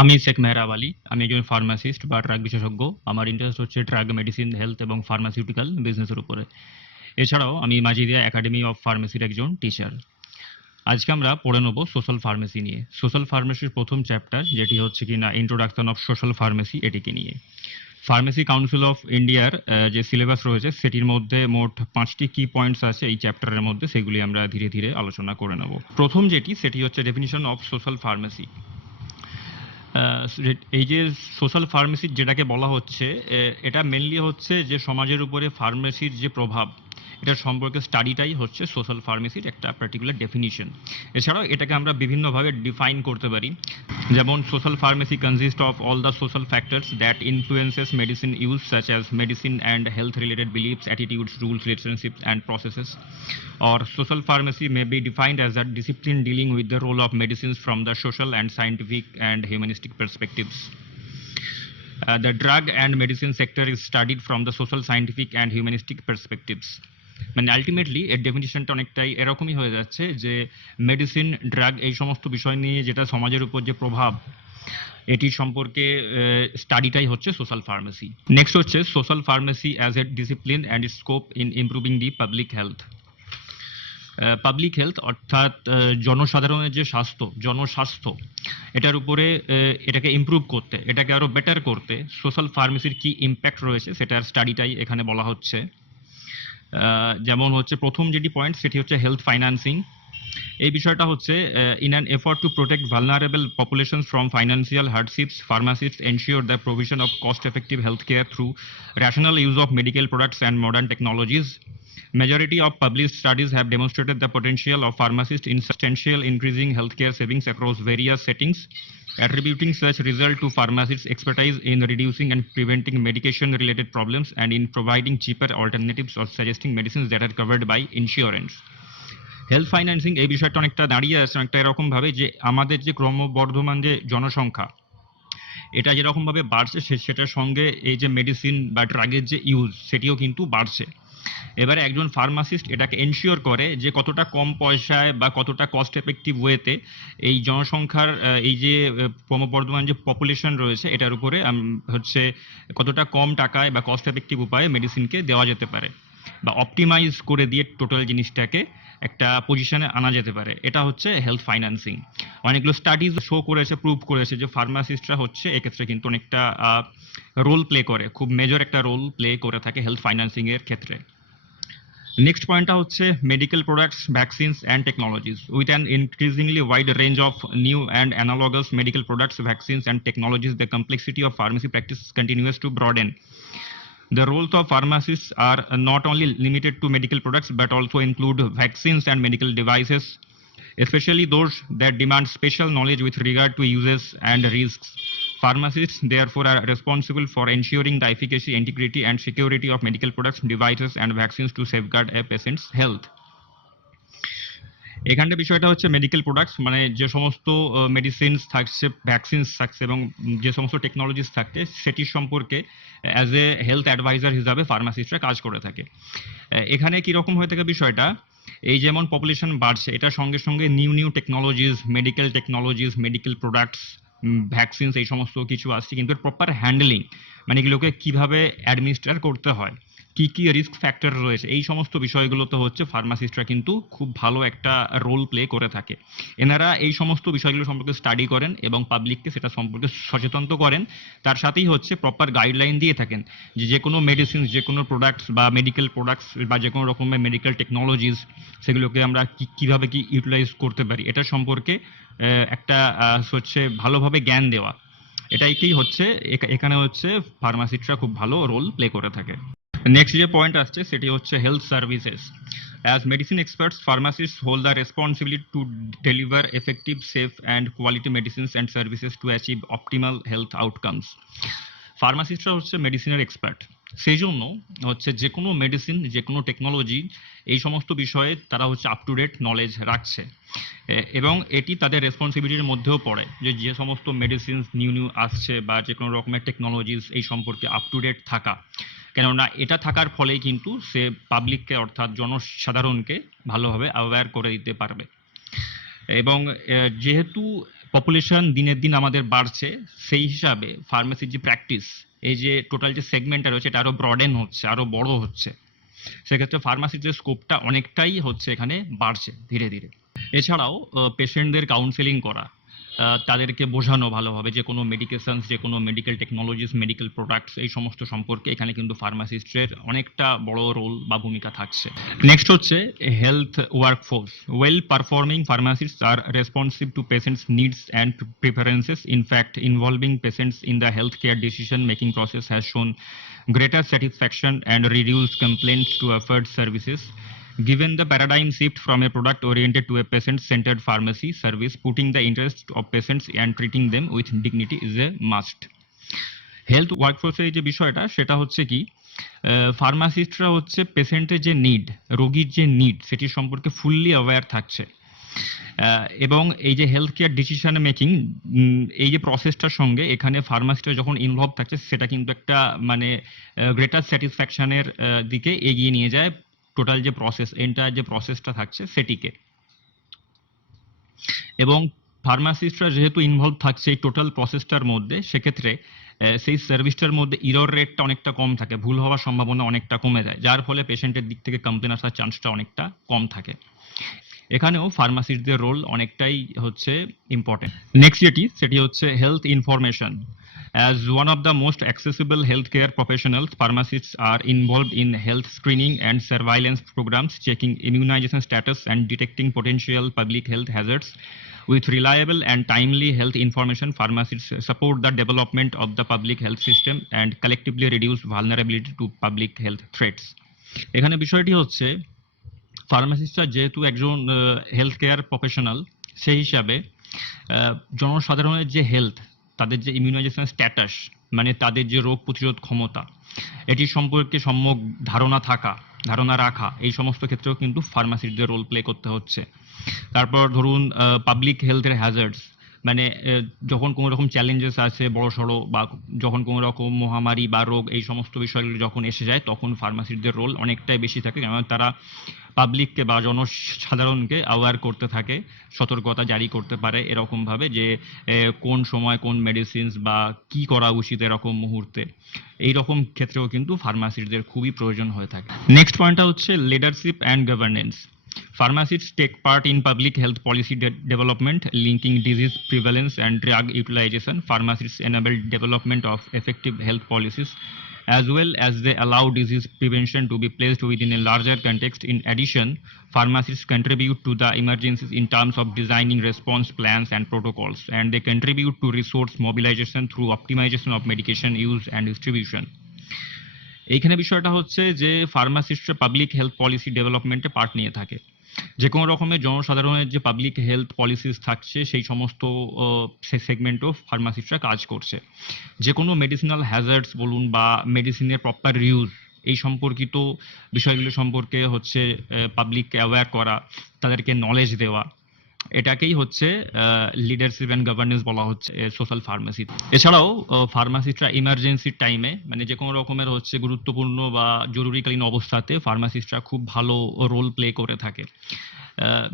আমি শেখ মেহরাব আলী। আমি একজন ফার্মাসিস্ট বা ড্রাগ বিশেষজ্ঞ। আমার ইন্টারেস্ট হচ্ছে ড্রাগ, মেডিসিন, হেলথ এবং ফার্মাসিউটিক্যাল বিজনেসের উপরে। এছাড়াও আমি মাজিদিয়া একাডেমি অফ ফার্মেসির একজন টিচার। আজকে আমরা পড়ে নেব সোশ্যাল ফার্মেসি নিয়ে। সোশ্যাল ফার্মেসির প্রথম চ্যাপ্টার, যেটি হচ্ছে কিনা ইন্ট্রোডাকশন অফ সোশ্যাল ফার্মেসি, এটিকে নিয়ে। ফার্মেসি কাউন্সিল অফ ইন্ডিয়ার যে সিলেবাস রয়েছে সেটির মধ্যে মোট 5টি কি পয়েন্টস আছে এই চ্যাপ্টারের মধ্যে, সেগুলি আমরা ধীরে ধীরে আলোচনা করে নেব। প্রথম যেটি, সেটি হচ্ছে ডেফিনিশন অফ সোশ্যাল ফার্মেসি। এই যে সোশ্যাল ফার্মেসি যেটাকে বলা হচ্ছে, এটা মেনলি হচ্ছে যে সমাজের উপরে ফার্মেসির যে প্রভাব, এটার সম্পর্কে স্টাডিটাই হচ্ছে সোশ্যাল ফার্মেসির একটা পার্টিকুলার ডেফিনিশন। এছাড়াও এটাকে আমরা বিভিন্নভাবে ডিফাইন করতে পারি। যেমন social pharmacy consist of all the social factors that influences medicine use, such as medicine and health related beliefs, attitudes, rules, relationships and processes. Or social pharmacy may be defined as a discipline dealing with the role of medicines from the social and scientific and humanistic perspectives. The drug and medicine sector is studied from the social, scientific and humanistic perspectives. মানে ultimately এর ডেফিনিশনটা অনেকটাই এরকমই হয়ে যাচ্ছে যে medicine, drug, এই সমস্ত বিষয় নিয়ে যেটা সমাজের উপর যে প্রভাব, এটি সম্পর্কে স্টাডিটাই হচ্ছে সোশ্যাল ফার্মেসি। নেক্সট হচ্ছে social pharmacy as a discipline and scope in improving the public health. Public health অর্থাৎ জনসাধারণের যে জনস্বাস্থ্য, এটার উপরে এটাকে ইমপ্রুভ করতে, এটাকে আরও বেটার করতে সোশ্যাল ফার্মেসির কি ইম্প্যাক্ট রয়েছে সেটার স্টাডিটাই এখানে বলা হচ্ছে। যেমন হচ্ছে প্রথম যেটি পয়েন্ট, সেটি হচ্ছে হেলথ ফাইন্যান্সিং। এই বিষয়টা হচ্ছে in an effort to protect vulnerable population from financial hardships, pharmacists ensure the provision of cost effective health care through rational use of medical products and modern technologies. Majority of published studies have demonstrated the potential of pharmacists in substantial increasing healthcare savings across various settings, attributing such result to pharmacists' expertise in reducing and preventing medication-related problems and in providing cheaper alternatives or suggesting medicines that are covered by insurance. Health financing এই বিষয়টা অনেকটা দাঁড়িয়ে আছে অনেকটা এরকমভাবে যে আমাদের যে ক্রমবর্ধমান যে জনসংখ্যা, এটা যেরকমভাবে বাড়ছে সেটার সঙ্গে এই যে মেডিসিন বা ড্রাগের যে ইউজ, সেটিও কিন্তু বাড়ছে। এবারে একজন ফার্মাসিস্ট এটাকে এনশিওর করে যে কতটা কম পয়সায় বা কতটা কস্ট এফেক্টিভ ওয়েতে এই জনসংখ্যার এই যে ক্রমবর্ধমান যে পপুলেশন রয়েছে এটার উপরে হচ্ছে কতটা কম টাকায় বা কস্ট এফেক্টিভ উপায়ে মেডিসিনকে দেওয়া যেতে পারে বা অপটিমাইজ করে দিয়ে টোটাল জিনিসটাকে একটা পজিশনে আনা যেতে পারে। এটা হচ্ছে হেলথ ফাইন্যান্সিং। অনেকগুলো স্টাডিজ শো করেছে, প্রুভ করেছে যে ফার্মাসিস্টরা হচ্ছে এক্ষেত্রে কিন্তু অনেকটা রোল প্লে করে, খুব মেজর একটা রোল প্লে করে থাকে হেলথ ফাইন্যান্সিং এর ক্ষেত্রে। নেক্সট পয়েন্টটা হচ্ছে medical products, vaccines and technologies. With an increasingly wide range of new and analogous medical products, vaccines and technologies, the complexity of pharmacy practice continues to broaden. The roles of pharmacists are not only limited to medical products but also include vaccines and medical devices, especially those that demand special knowledge with regard to uses and risks. Pharmacists therefore are responsible for ensuring the efficacy, integrity and security of medical products, devices and vaccines to safeguard a patient's health. এখানটা বিষয়টা হচ্ছে medical products মানে যে সমস্ত medicines থাকছে, vaccines থাকছে এবং যে সমস্ত টেকনোলজিস থাকছে সেটির সম্পর্কে অ্যাজ এ হেলথ অ্যাডভাইজার হিসাবে ফার্মাসিস্টরা কাজ করে থাকে। এখানে কীরকম হয়ে থাকে বিষয়টা, এই যেমন পপুলেশন বাড়ছে, এটার সঙ্গে সঙ্গে new technologies, medical products, vaccines, এই সমস্ত কিছু আসছে, কিন্তু এর প্রপার হ্যান্ডলিং মানে এগুলোকে কীভাবে অ্যাডমিনিস্ট্রেট করতে হয়, কি কি রিস্ক ফ্যাক্টর রয়েছে, এই সমস্ত বিষয়গুলো তো হচ্ছে ফার্মাসিস্টরা কিন্তু খুব ভালো একটা রোল প্লে করে থাকে। এনারা এই সমস্ত বিষয়গুলো সম্পর্কে স্টাডি করেন এবং পাবলিককে সেটা সম্পর্কে সচেতন তো করেন, তার সাথেই হচ্ছে প্রপার গাইডলাইন দিয়ে থাকেন যে কোনো মেডিসিন, যে কোনো প্রোডাক্টস বা মেডিকেল প্রোডাক্টস বা যে কোনো রকমের মেডিকেল টেকনোলজিস, সেগুলোকে আমরা কীভাবে কি ইউটিলাইজ করতে পারি এটা সম্পর্কে একটা হচ্ছে ভালোভাবে জ্ঞান দেওয়া। এটাইকেই হচ্ছে এখানে হচ্ছে ফার্মাসিস্টরা খুব ভালো রোল প্লে করে থাকে। নেক্সট যে পয়েন্ট আসছে সেটি হচ্ছে health services. As medicine experts, pharmacists hold the responsibility to deliver effective, safe and quality medicines and services to achieve optimal health outcomes. ফার্মাসিস্টরা হচ্ছে মেডিসিনের এক্সপার্ট, সেই জন্য হচ্ছে যে কোনো মেডিসিন, যে কোনো টেকনোলজি, এই সমস্ত বিষয়ে তারা হচ্ছে আপ টু ডেট নলেজ রাখছে এবং এটি তাদের রেসপন্সিবিলিটির মধ্যেও পড়ে যে যে সমস্ত মেডিসিন নিউ আসছে বা যে কোনো রকমের টেকনোলজিস এই সম্পর্কে আপ টু ডেট থাকা, কেননা এটা থাকার ফলেই কিন্তু সে পাবলিককে অর্থাৎ জনসাধারণকে ভালোভাবে অ্যাওয়্যার করে দিতে পারবে। এবং যেহেতু পপুলেশন দিনের দিন আমাদের বাড়ছে, সেই হিসাবে ফার্মেসির যে প্র্যাকটিস, এই যে টোটাল যে সেগমেন্টটা রয়েছে এটা আরো ব্রডেন হচ্ছে, আরো বড় হচ্ছে। সেক্ষেত্রে ফার্মাসির যে স্কোপটা অনেকটাই হচ্ছে এখানে বাড়ছে ধীরে ধীরে। এছাড়াও পেশেন্টদের কাউন্সেলিং করা, তাদেরকে বোঝানো ভালোভাবে যে কোনো মেডিকেশনস, যে কোনো মেডিকেল টেকনোলজিস, মেডিকেল প্রোডাক্টস, এই সমস্ত সম্পর্কে এখানে কিন্তু ফার্মাসিস্টের অনেকটা বড় রোল বা ভূমিকা থাকছে। নেক্সট হচ্ছে health workforce. Well performing pharmacists are responsive to patients needs and preferences. In fact, involving patients in the healthcare decision making process has shown greater satisfaction and reduced complaints to offered services. Given the paradigm shift from a product oriented to a patient centered pharmacy service, putting the interest of patients and treating them with dignity is a must. Health ওয়ার্কফোর্সের যে বিষয়টা সেটা হচ্ছে কি, ফার্মাসিস্টরা হচ্ছে পেশেন্টের যে need, রোগীর যে নিড, সেটি সম্পর্কে ফুললি অ্যাওয়্যার থাকছে। এবং এই যে হেলথ কেয়ার ডিসিশন মেকিং, এই যে প্রসেসটার সঙ্গে এখানে ফার্মাসিস্টরা যখন ইনভলভ থাকছে, সেটা কিন্তু একটা মানে গ্রেটার স্যাটিসফ্যাকশনের দিকে এগিয়ে নিয়ে যায় টোটাল যে প্রসেস, এন্টার যে প্রসেসটা থাকছে সেটিকে। এবং ফার্মাসিস্টরা যেহেতু ইনভলভ থাকছে এই টোটাল প্রসেসটার মধ্যে, সেক্ষেত্রে সেই সার্ভিসটার মধ্যে ইরর রেটটা অনেকটা কম থাকে, ভুল হওয়ার সম্ভাবনা অনেকটা কমে যায়, যার ফলে পেশেন্টের দিক থেকে কমপ্লেন আসার চান্সটা অনেকটা কম থাকে। এখানেও ফার্মাসিস্টদের রোল অনেকটাই হচ্ছে ইম্পর্টেন্ট। নেক্সট সেটি হচ্ছে health information. As one of the most accessible healthcare professionals, pharmacists are involved in health screening and surveillance programs, checking immunization status and detecting potential public health hazards. With reliable and timely health information, pharmacists support the development of the public health system and collectively reduce vulnerability to public health threats. এখানে বিষয়টি হচ্ছে ফার্মাসিস্টরা যেহেতু একজন health care professional, সেই হিসাবে জনসাধারণের যে health, তাদের যে ইমিউনাইজেশন স্ট্যাটাস, মানে তাদের যে রোগ প্রতিরোধ ক্ষমতা, এটি সম্পর্কে সম্যক ধারণা রাখা, এই সমস্ত ক্ষেত্রেও কিন্তু ফার্মাসিস্টদের রোল প্লে করতে হচ্ছে। তারপর ধরুন পাবলিক হেলথের হ্যাজার্ডস, মানে যখন কোনো রকম চ্যালেঞ্জেস আছে বড় সড়ো, বা যখন কোনো রকম মহামারী বা রোগ, এই সমস্ত বিষয়গুলো যখন এসে যায়, তখন ফার্মাসিস্টদের রোল অনেকটাই বেশি থাকে, কারণ তারা পাবলিককে বা জনসাধারণকে অ্যাওয়্যার করতে থাকে, সতর্কতা জারি করতে পারে এরকমভাবে যে কোন সময় কোন মেডিসিনস বা কি করা উচিত এরকম মুহূর্তে। এই রকম ক্ষেত্রেও কিন্তু ফার্মাসিস্টদের খুবই প্রয়োজন হয়ে থাকে। নেক্সট পয়েন্টটা হচ্ছে leadership and governance. Pharmacists take part in public health policy development, linking disease prevalence and drug utilization. Pharmacists enable development of effective health policies, as well as they allow disease prevention to be placed within a larger context. In addition, pharmacists contribute to the emergencies in terms of designing response plans and protocols, and they contribute to resource mobilization through optimization of medication use and distribution. এইখানে বিষয়টা হচ্ছে যে ফার্মাসিস্টরা public health policy ডেভেলপমেন্টে part নিয়ে থাকে। যে কোনো রকমের জনসাধারণের যে পাবলিক হেলথ পলিসিস থাকছে, সেই সমস্ত সেগমেন্টও ফার্মাসিস্টরা কাজ করছে। যে কোনো মেডিসিনাল হ্যাজার্ডস বলুন বা মেডিসিনের প্রপার ইউজ, এই সম্পর্কিত বিষয়গুলো সম্পর্কে হচ্ছে পাবলিককে অ্যাওয়্যার করা, তাদেরকে নলেজ দেওয়া, এটাকেই হচ্ছে লিডারশিপ অ্যান্ড গভর্নেন্স বলা হচ্ছে সোশ্যাল ফার্মাসি। এছাড়াও ফার্মাসিস্টরা ইমার্জেন্সির টাইমে, মানে যে কোনো রকমের হচ্ছে গুরুত্বপূর্ণ বা জরুরিকালীন অবস্থাতে ফার্মাসিস্টরা খুব ভালো রোল প্লে করে থাকে।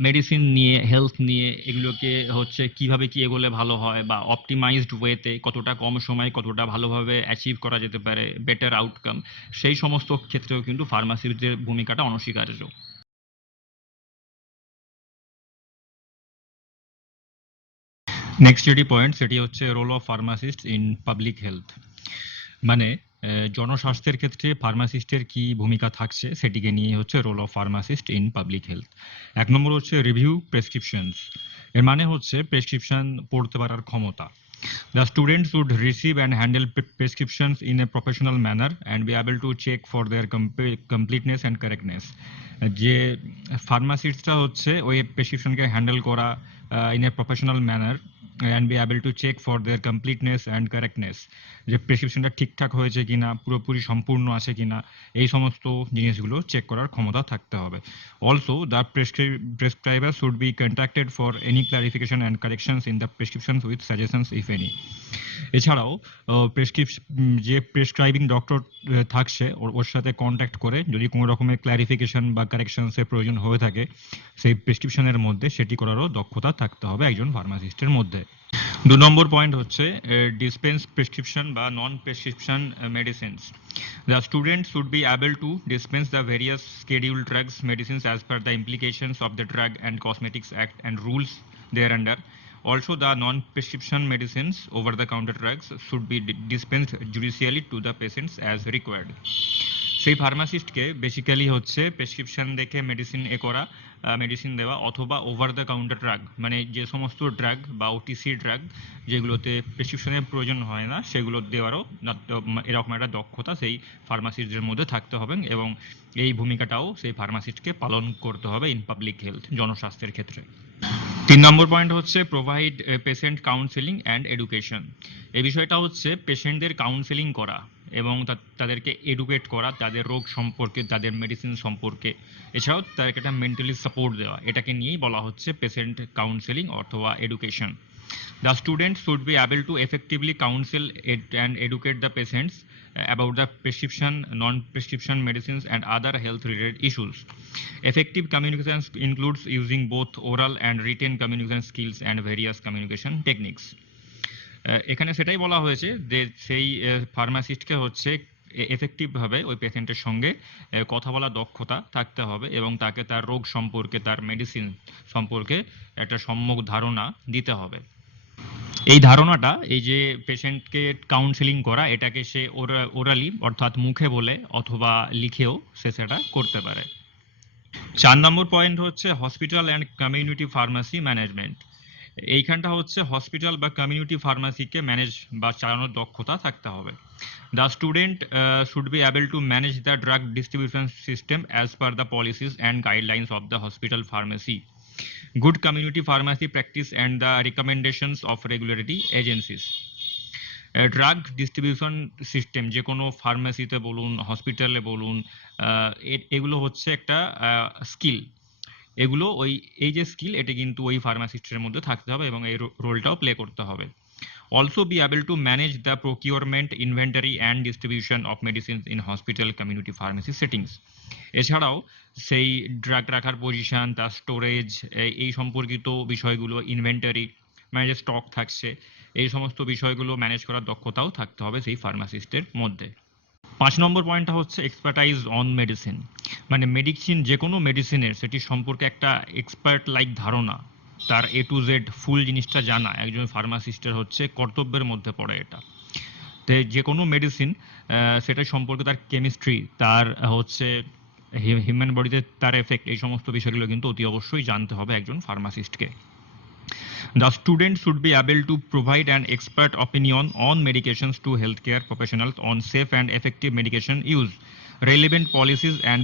মেডিসিন নিয়ে, হেলথ নিয়ে, এগুলোকে হচ্ছে কিভাবে কি এগোলে ভালো হয়, বা অপটিমাইজড ওয়েতে কতটা কম সময়ে কতটা ভালোভাবে অ্যাচিভ করা যেতে পারে বেটার আউটকাম, সেই সমস্ত ক্ষেত্রেও কিন্তু ফার্মাসিস্টদের ভূমিকাটা অনস্বীকার্য। নেক্সট যেটি পয়েন্ট, সেটি হচ্ছে role of pharmacist in public health. মানে জনস্বাস্থ্যের ক্ষেত্রে ফার্মাসিস্টের কি ভূমিকা থাকছে, সেটিকে নিয়ে হচ্ছে role of pharmacist in public health. এক নম্বর হচ্ছে রিভিউ প্রেসক্রিপশনস। এর মানে হচ্ছে প্রেসক্রিপশন পড়তে পারার ক্ষমতা। The students would receive and handle prescriptions in a professional manner and be able to check for their completeness and correctness. যে ফার্মাসিস্টরা হচ্ছে ওই প্রেসক্রিপশনকে হ্যান্ডেল করা in a professional manner and be able to check for their completeness and correctness, যে প্রেসক্রিপশনটা ঠিকঠাক হয়েছে কিনা, পুরোপুরি সম্পূর্ণ আছে কিনা, এই সমস্ত জিনিসগুলো চেক করার ক্ষমতা থাকতে হবে। Also the prescriber should be contacted for any clarification and corrections in the prescriptions with suggestions if any. এছাড়াও যে প্রেসক্রাইবিং ডক্টর থাকছে ওর সাথে কন্ট্যাক্ট করে যদি কোনো রকমের ক্লারিফিকেশন বা কারেকশনসের প্রয়োজন হয়ে থাকে সেই প্রেসক্রিপশনের মধ্যে, সেটি করারও দক্ষতা থাকতে হবে একজন ফার্মাসিস্টের মধ্যে। নম্বর পয়েন্ট হচ্ছে ডিসপেন্স প্রেসক্রিপশন বা non prescription medicines. The student should be able to dispense the various scheduled drugs medicines as per the implications of the Drug and Cosmetics Act and rules thereunder. Also, the non-prescription medicines over the counter drugs should be dispensed judicially to the patients as required. সেই ফার্মাসিস্টকে basically হচ্ছে prescription দেখে medicine করা, medicine দেওয়া, অথবা over the counter drug মানে যে সমস্ত drug বা ওটিসি ড্রাগ যেগুলোতে প্রেসক্রিপশনের প্রয়োজন হয় না সেগুলো দেওয়ারও এরকম একটা দক্ষতা সেই ফার্মাসিস্টদের মধ্যে থাকতে হবে, এবং এই ভূমিকাটাও সেই ফার্মাসিস্টকে পালন করতে হবে ইন পাবলিক হেলথ, জনস্বাস্থ্যের ক্ষেত্রে। 3 নম্বর পয়েন্ট হচ্ছে provide patient counselling and education. এই বিষয়টা হচ্ছে পেশেন্টদের কাউন্সেলিং করা এবং তাদেরকে এডুকেট করা তাদের রোগ সম্পর্কে, তাদের মেডিসিন সম্পর্কে, এছাড়াও তাদেরকে একটা মেন্টালি সাপোর্ট দেওয়া, এটাকে নিয়েই বলা হচ্ছে পেশেন্ট কাউন্সেলিং অথবা education. The student should be able to effectively counsel and educate the patients about the prescription, non-prescription medicines and other health-related issues. Effective communication includes using both oral and written communication skills and various communication techniques. এখানে সেটাই বলা হয়েছে যে সেই ফার্মাসিস্টকে হচ্ছে এফেক্টিভভাবে ওই পেশেন্টের সঙ্গে কথা বলার দক্ষতা থাকতে হবে এবং তাকে তার রোগ সম্পর্কে, তার মেডিসিন সম্পর্কে একটা সম্যক ধারণা দিতে হবে। এই ধারণাটা, এই যে পেশেন্টকে কাউন্সেলিং করা, এটাকে সে ওরালি অর্থাৎ মুখে বলে অথবা লিখেও সে সেটা করতে পারে। 4 নম্বর পয়েন্ট হচ্ছে hospital and community pharmacy management. এইখানটা হচ্ছে হসপিটাল বা কমিউনিটি ফার্মাসিকে ম্যানেজ বা চালানোর দক্ষতা থাকতে হবে। The student should be able to manage the drug distribution system as per the policies and guidelines of the hospital pharmacy, good community pharmacy practice and the recommendations of regulatory agencies. Drug distribution system যে কোনো ফার্মেসিতে বলুন, হসপিটালে বলুন, এগুলো হচ্ছে একটা skill. এগুলো এই যে স্কিল, এটা কিন্তু ওই ফার্মাসিস্টের মধ্যে থাকতে হবে এবং এই রোলটাও প্লে করতে হবে। Also be able to manage the procurement, inventory and distribution of medicines in hospital community pharmacy settings. এছাড়াও সেই ড্রাগ রাখার পজিশন, তার স্টোরেজ, এই সম্পর্কিত বিষয়গুলো, ইনভেন্টারি মানে যে স্টক থাকছে, এই সমস্ত বিষয়গুলো ম্যানেজ করার দক্ষতাও থাকতে হবে সেই ফার্মাসিস্টের মধ্যে। 5 নম্বর পয়েন্টটা হচ্ছে এক্সপার্টাইজ অন মেডিসিন, মানে মেডিসিন যে কোনো মেডিসিনের সেটি সম্পর্কে একটা এক্সপার্ট লাইক ধারণা, তার A to Z ফুল জিনিসটা জানা একজন ফার্মাসিস্টের হচ্ছে কর্তব্যের মধ্যে পড়ে এটা। তো যে কোনো মেডিসিন সেটা সম্পর্কে তার কেমিস্ট্রি, তার হচ্ছে হিউম্যান বডিতে তার এফেক্ট, এই সমস্ত বিষয়গুলো কিন্তু অতি অবশ্যই জানতে হবে একজন ফার্মাসিস্টকে। The student should be able to provide an expert opinion on medications to healthcare professionals on safe and effective medication use, relevant policies and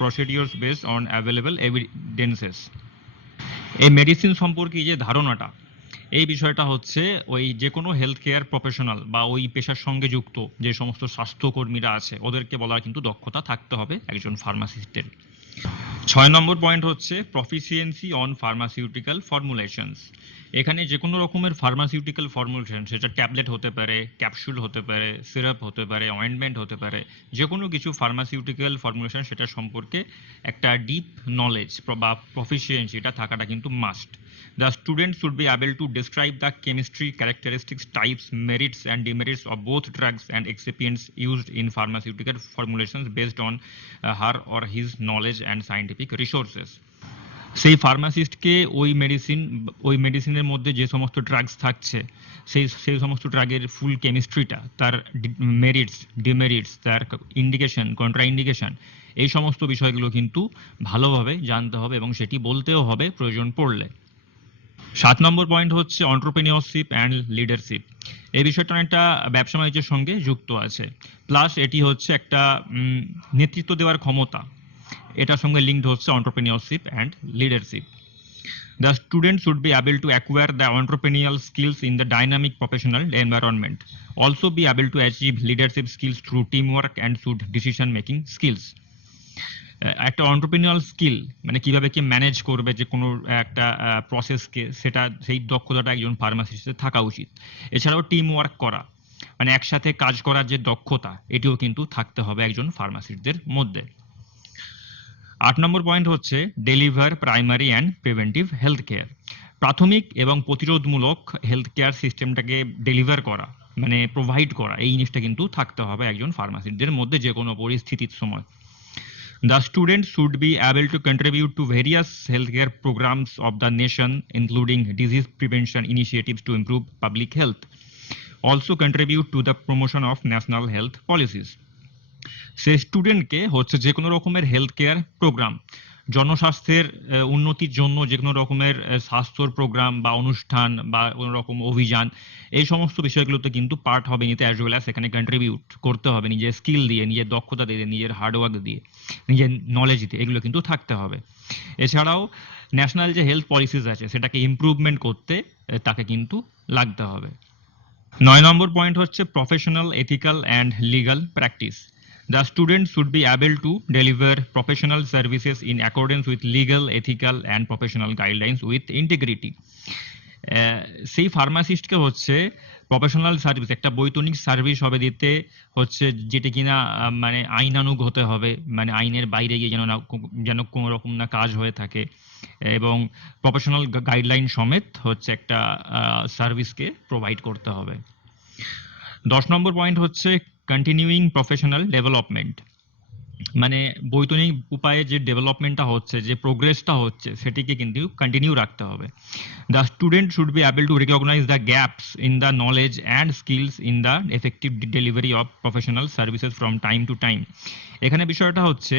procedures based on available evidences. এই মেডিসিন সম্পর্কে যে ধারণাটা, এই বিষয়টা হচ্ছে ওই যে কোনো হেলথ কেয়ার প্রফেশনাল বা ওই পেশার সঙ্গে যুক্ত যে সমস্ত স্বাস্থ্যকর্মীরা আছে ওদেরকে বলার কিন্তু দক্ষতা থাকতে হবে একজন ফার্মাসিস্টের। 6 নম্বর পয়েন্ট হচ্ছে প্রফিসিয়েন্সি অন ফার্মাসিউটিক্যাল ফর্মুলেশনস। এখানে যে কোনো রকমের ফার্মাসিউটিক্যাল ফর্মুলেশন, সেটা ট্যাবলেট হতে পারে, ক্যাপসুল হতে পারে, সিরাপ হতে পারে, অয়েন্টমেন্ট হতে পারে, যে কোনো কিছু ফার্মাসিউটিক্যাল ফর্মুলেশন সেটা সম্পর্কে একটা ডিপ নলেজ বা প্রফিসিয়েন্সি এটা থাকাটা কিন্তু must. The student should be able to describe the chemistry, characteristics, types, merits and demerits of both drugs and excipients used in pharmaceutical formulations based on her or his knowledge and scientific resources. সেই ফার্মাসিস্টকে ওই মেডিসিনের মধ্যে যে সমস্ত drugs থাকছে সেই সমস্ত ড্রাগের ফুল কেমিস্ট্রিটা, তার মেরিটস, ডিমেরিটস, তার ইন্ডিকেশন, কন্ট্রা ইন্ডিকেশন, এই সমস্ত বিষয়গুলো কিন্তু ভালোভাবে জানতে হবে এবং সেটি বলতেও হবে প্রয়োজন পড়লে। 7 নম্বর পয়েন্ট হচ্ছে এন্টারপ্রেনিয়রশিপ অ্যান্ড লিডারশিপ। এই বিষয়টা অনেকটা ব্যবসা বাণিজ্যের সঙ্গে যুক্ত আছে, প্লাস এটি হচ্ছে একটা নেতৃত্ব দেওয়ার ক্ষমতা, এটার সঙ্গে লিঙ্কড হচ্ছে entrepreneurship and leadership. The student should be able to acquire the entrepreneurial skills in the dynamic professional environment. Also be able to achieve leadership skills through teamwork and should decision making skills. একটা এন্টারপ্রেনিউরিয়াল skill মানে কিভাবে কি manage করবে যে কোনো একটা প্রসেসকে, সেটা সেই দক্ষতাটা একজন ফার্মাসিস্টের থাকা উচিত। এছাড়াও টিম ওয়ার্ক করা মানে একসাথে কাজ করার যে দক্ষতা, এটিও কিন্তু থাকতে হবে একজন ফার্মাসিস্টদের মধ্যে। 8 নম্বর পয়েন্ট হচ্ছে deliver primary and preventive health care. প্রাথমিক এবং প্রতিরোধমূলক হেলথ কেয়ার সিস্টেমটাকে ডেলিভার করা, মানে প্রোভাইড করা, এই জিনিসটা কিন্তু থাকতে হবে একজন ফার্মাসিস্টদের মধ্যে যে কোনো পরিস্থিতির সময়। The students should be able to contribute to various healthcare programs of the nation, including disease prevention initiatives to improve public health. Also contribute to the promotion of national health policies. সে স্টুডেন্টকে হচ্ছে যে কোনো রকমের health care programme, জনস্বাস্থ্যের উন্নতির জন্য যে কোনো রকমের স্বাস্থ্যর প্রোগ্রাম বা অনুষ্ঠান বা কোনো রকম অভিযান, এই সমস্ত বিষয়গুলোতে কিন্তু পার্ট হবে নিতে, অ্যাজ ওয়েল অ্যাজ সেখানে কন্ট্রিবিউট করতে হবে নিজের স্কিল দিয়ে, নিজের দক্ষতা দিয়ে, নিজের হার্ডওয়ার্ক দিয়ে, নিজের নলেজ দিয়ে, এগুলো কিন্তু থাকতে হবে। এছাড়াও ন্যাশনাল যে হেলথ পলিসিস আছে সেটাকে ইমপ্রুভমেন্ট করতে তাকে কিন্তু লাগতে হবে। 9 নম্বর পয়েন্ট হচ্ছে professional, ethical and legal practice. The students should be able to deliver professional services in accordance with legal, ethical and professional guidelines with integrity. সেই ফার্মাসিস্টকে হচ্ছে প্রফেশনাল সার্ভিস, একটা বৈতনিক সার্ভিস হবে দিতে হচ্ছে, যেটা কিনা মানে আইনানুগ হতে হবে, মানে আইনের বাইরে গিয়ে যেন কোনো রকম না কাজ হয়ে থাকে, এবং প্রফেশনাল গাইডলাইন সমেত হচ্ছে একটা সার্ভিসকে প্রোভাইড করতে হবে। 10 নম্বর পয়েন্ট হচ্ছে কন্টিনিউইং প্রফেশনাল ডেভেলপমেন্ট, মানে বৈতনিক উপায়ে যে ডেভেলপমেন্টটা হচ্ছে, যে প্রোগ্রেসটা হচ্ছে, সেটিকে কিন্তু কন্টিনিউ রাখতে হবে। The student should be able to recognise the gaps in the knowledge and skills in the effective delivery of professional services from time to time. এখানে বিষয়টা হচ্ছে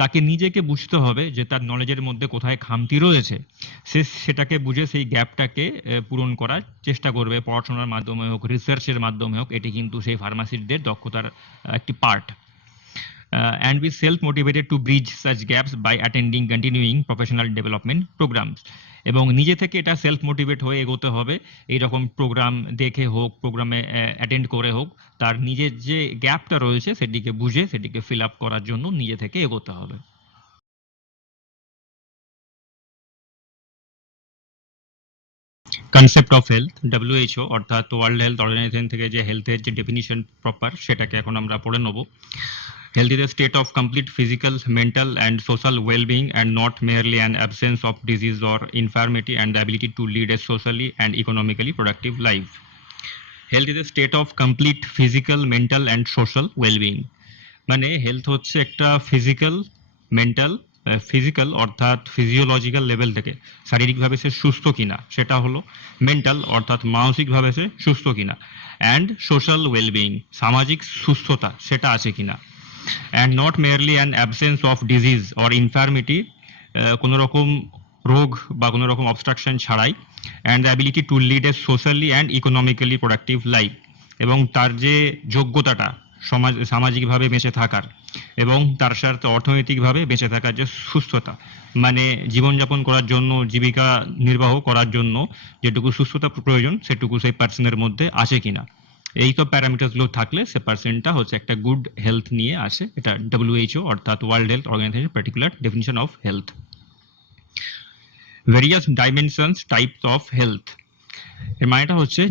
তাকে নিজেকে বুঝতে হবে যে তার নলেজের মধ্যে কোথায় খামতি রয়েছে, সে সেটাকে বুঝে সেই গ্যাপটাকে পূরণ করার চেষ্টা করবে, পড়াশোনার মাধ্যমে হোক, রিসার্চের মাধ্যমে হোক। এটি কিন্তু সেই ফার্মাসিস্টদের দক্ষতার একটি part. And be self-motivated to bridge such gaps by attending continuing professional development programs. এবং নিজে থেকে এটা সেলফ মোটিভেট হয়ে এগোতে হবে, এইরকম প্রোগ্রাম দেখে হোক, প্রোগ্রামে অ্যাটেন্ড করে হোক, তার নিজের যে গ্যাপটা রয়েছে সেটিকে বুঝে সেটিকে ফিল আপ করার জন্য নিজে থেকে এগোতে হবে। কনসেপ্ট অফ হেলথ, WHO অর্থাৎ ওয়ার্ল্ড হেলথ অর্গানাইজেশন থেকে যে হেলথের যে ডেফিনিশন প্রপার, সেটাকে এখন আমরা পড়ে নেব। Health is a state of complete physical, mental and social well-being and not merely an absence of disease or infirmity and the ability to lead a socially and economically productive life. Health is a state of complete physical, mental and social well-being. মানে health হচ্ছে একটা physical, mental, physical অর্থাৎ physiological level থেকে শারীরিকভাবে সে সুস্থ কিনা সেটা হলো, মেন্টাল অর্থাৎ মানসিকভাবে সে সুস্থ কিনা, অ্যান্ড সোশ্যাল ওয়েলবিং সামাজিক সুস্থতা সেটা আছে কিনা, and not merely an absence of disease or ইনফার্মিটি, কোনো রকম রোগ বা কোনো রকম অবস্ট্রাকশন ছাড়াই, and the ability to lead a socially and economically productive life, এবং তার যে যোগ্যতাটা সামাজিকভাবে বেঁচে থাকার এবং তার সাথে অর্থনৈতিকভাবে বেঁচে থাকার যে সুস্থতা, মানে জীবনযাপন করার জন্য, জীবিকা নির্বাহ করার জন্য যেটুকু সুস্থতা প্রয়োজন সেটুকু সেই পার্সনের মধ্যে আছে কিনা, এই তো প্যারামিটারগুলো থাকলে সে পার্সনটা হচ্ছে একটা গুড হেলথ নিয়ে আসে। এটা WHO অর্থাৎ world health organisation particular definition of health. Various dimensions types of health, এর মানেটা হচ্ছে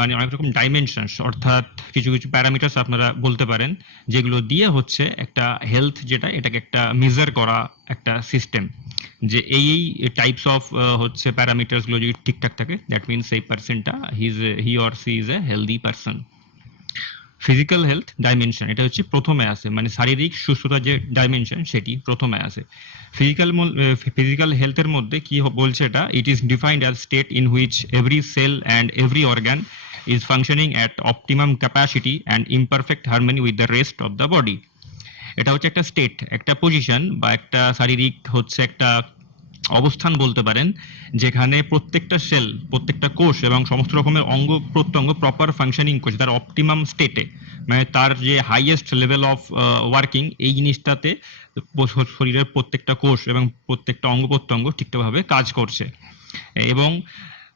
মানে অনেক রকম ডাইমেনশনস অর্থাৎ কিছু কিছু প্যারামিটার্স আপনারা বলতে পারেন, যেগুলো দিয়ে হচ্ছে একটা হেলথ যেটা, এটাকে একটা মেজার করা একটা সিস্টেম, যে এই টাইপস অফ হচ্ছে প্যারামিটারসগুলো যদি ঠিকঠাক থাকে, দ্যাট মিনস এই পার্সনটা he or she is a healthy person. Physical health dimension, এটা হচ্ছে প্রথমে আসে, মানে শারীরিক সুস্থতার যে ডাইমেনশন সেটি প্রথমে আসে। ফিজিক্যাল হেলথের মধ্যে কি বলছে এটা, it is defined as state in which every cell and every organ is functioning at optimum capacity and imperfect harmony with the rest of the body. এটা হচ্ছে একটা স্টেট, একটা পজিশন বা একটা শারীরিক হচ্ছে একটা অবস্থান বলতে পারেন, যেখানে প্রত্যেকটা সেল, প্রত্যেকটা কোষ এবং সমস্ত রকমের অঙ্গ প্রত্যঙ্গ প্রপার ফাংশনিং করছে তার অপটিমাম স্টেটে, মানে তার যে হাইয়েস্ট লেভেল অফ ওয়ার্কিং, এই জিনিসটাতে শরীরের প্রত্যেকটা কোষ এবং প্রত্যেকটা অঙ্গ প্রত্যঙ্গ ঠিকঠাকভাবে কাজ করছে, এবং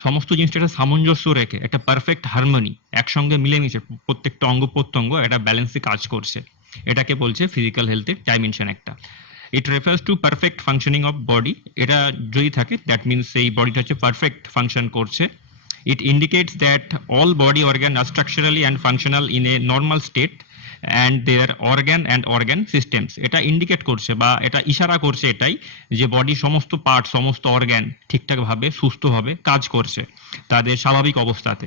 সমস্ত জিনিসটা একটা সামঞ্জস্য রেখে একটা পারফেক্ট হারমোনি একসঙ্গে মিলেমিশে প্রত্যেকটা অঙ্গ প্রত্যঙ্গ একটা ব্যালেন্সে কাজ করছে, এটাকে বলছে ফিজিক্যাল হেলথের ডাইমেনশন একটা। It refers to perfect functioning of body, এটা যদি থাকে দ্যাট মিনস এই বডিটা হচ্ছে পারফেক্ট ফাংশন করছে। It indicates that all body organ are structurally and functional in a normal state and their organ and organ systems. এটা indicate করছে বা এটা ইশারা করছে এটাই যে বডির সমস্ত পার্ট, সমস্ত অর্গ্যান ঠিকঠাকভাবে সুস্থভাবে কাজ করছে তাদের স্বাভাবিক অবস্থাতে।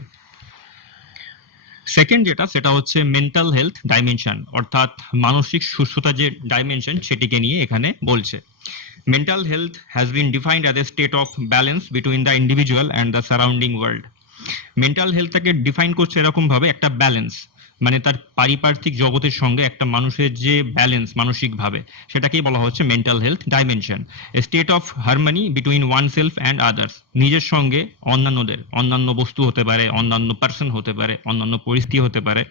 সেকেন্ড যেটা, সেটা হচ্ছে মেন্টাল হেলথ ডাইমেনশন, অর্থাৎ মানসিক সুস্থতা যে ডাইমেনশন সেটিকে নিয়ে এখানে বলছে। Mental health has been defined as a state of balance between the individual and the surrounding world. Mental হেলথটাকে ডিফাইন করছে এরকমভাবে, একটা ব্যালেন্স মানে তার পারিপার্শ্বিক জগতের সঙ্গে একটা মানুষের যে ব্যালেন্স মানসিকভাবে, সেটাকেই বলা হচ্ছে mental health dimension. A state of harmony between one self and others, নিজের সঙ্গে অন্যান্যদের, অন্যান্য বস্তু হতে পারে, অন্যান্য পার্সন হতে পারে, অন্যান্য পরিস্থিতি হতে পারে,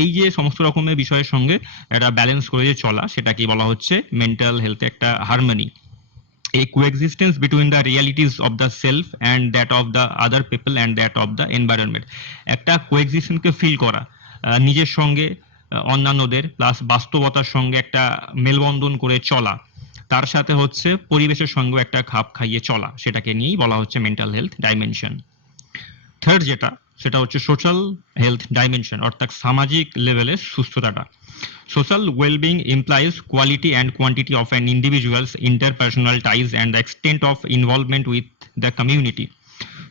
এই যে সমস্ত রকমের বিষয়ের সঙ্গে একটা ব্যালেন্স করে যে চলা, সেটাকেই বলা হচ্ছে মেন্টাল হেলথে একটা harmony. a coexistence between the realities of the self and that of the other people and that of the environment, একটা কোএক্সিস্টেন্স কে ফিল করা, নিজের সঙ্গে অন্যান্যদের প্লাস বাস্তবতার সঙ্গে একটা মেলবন্ধন করে চলা, তার সাথে হচ্ছে পরিবেশের সঙ্গে একটা খাপ খাইয়ে চলা, সেটাকে নিয়েই বলা হচ্ছে মেন্টাল হেলথ ডাইমেনশন। থার্ড যেটা, সেটা হচ্ছে সোশ্যাল হেলথ ডাইমেনশন, অর্থাৎ সামাজিক লেভেলের সুস্থতাটা। Social well-being implies quality and quantity of an individual's interpersonal ties and the extent of involvement with the community.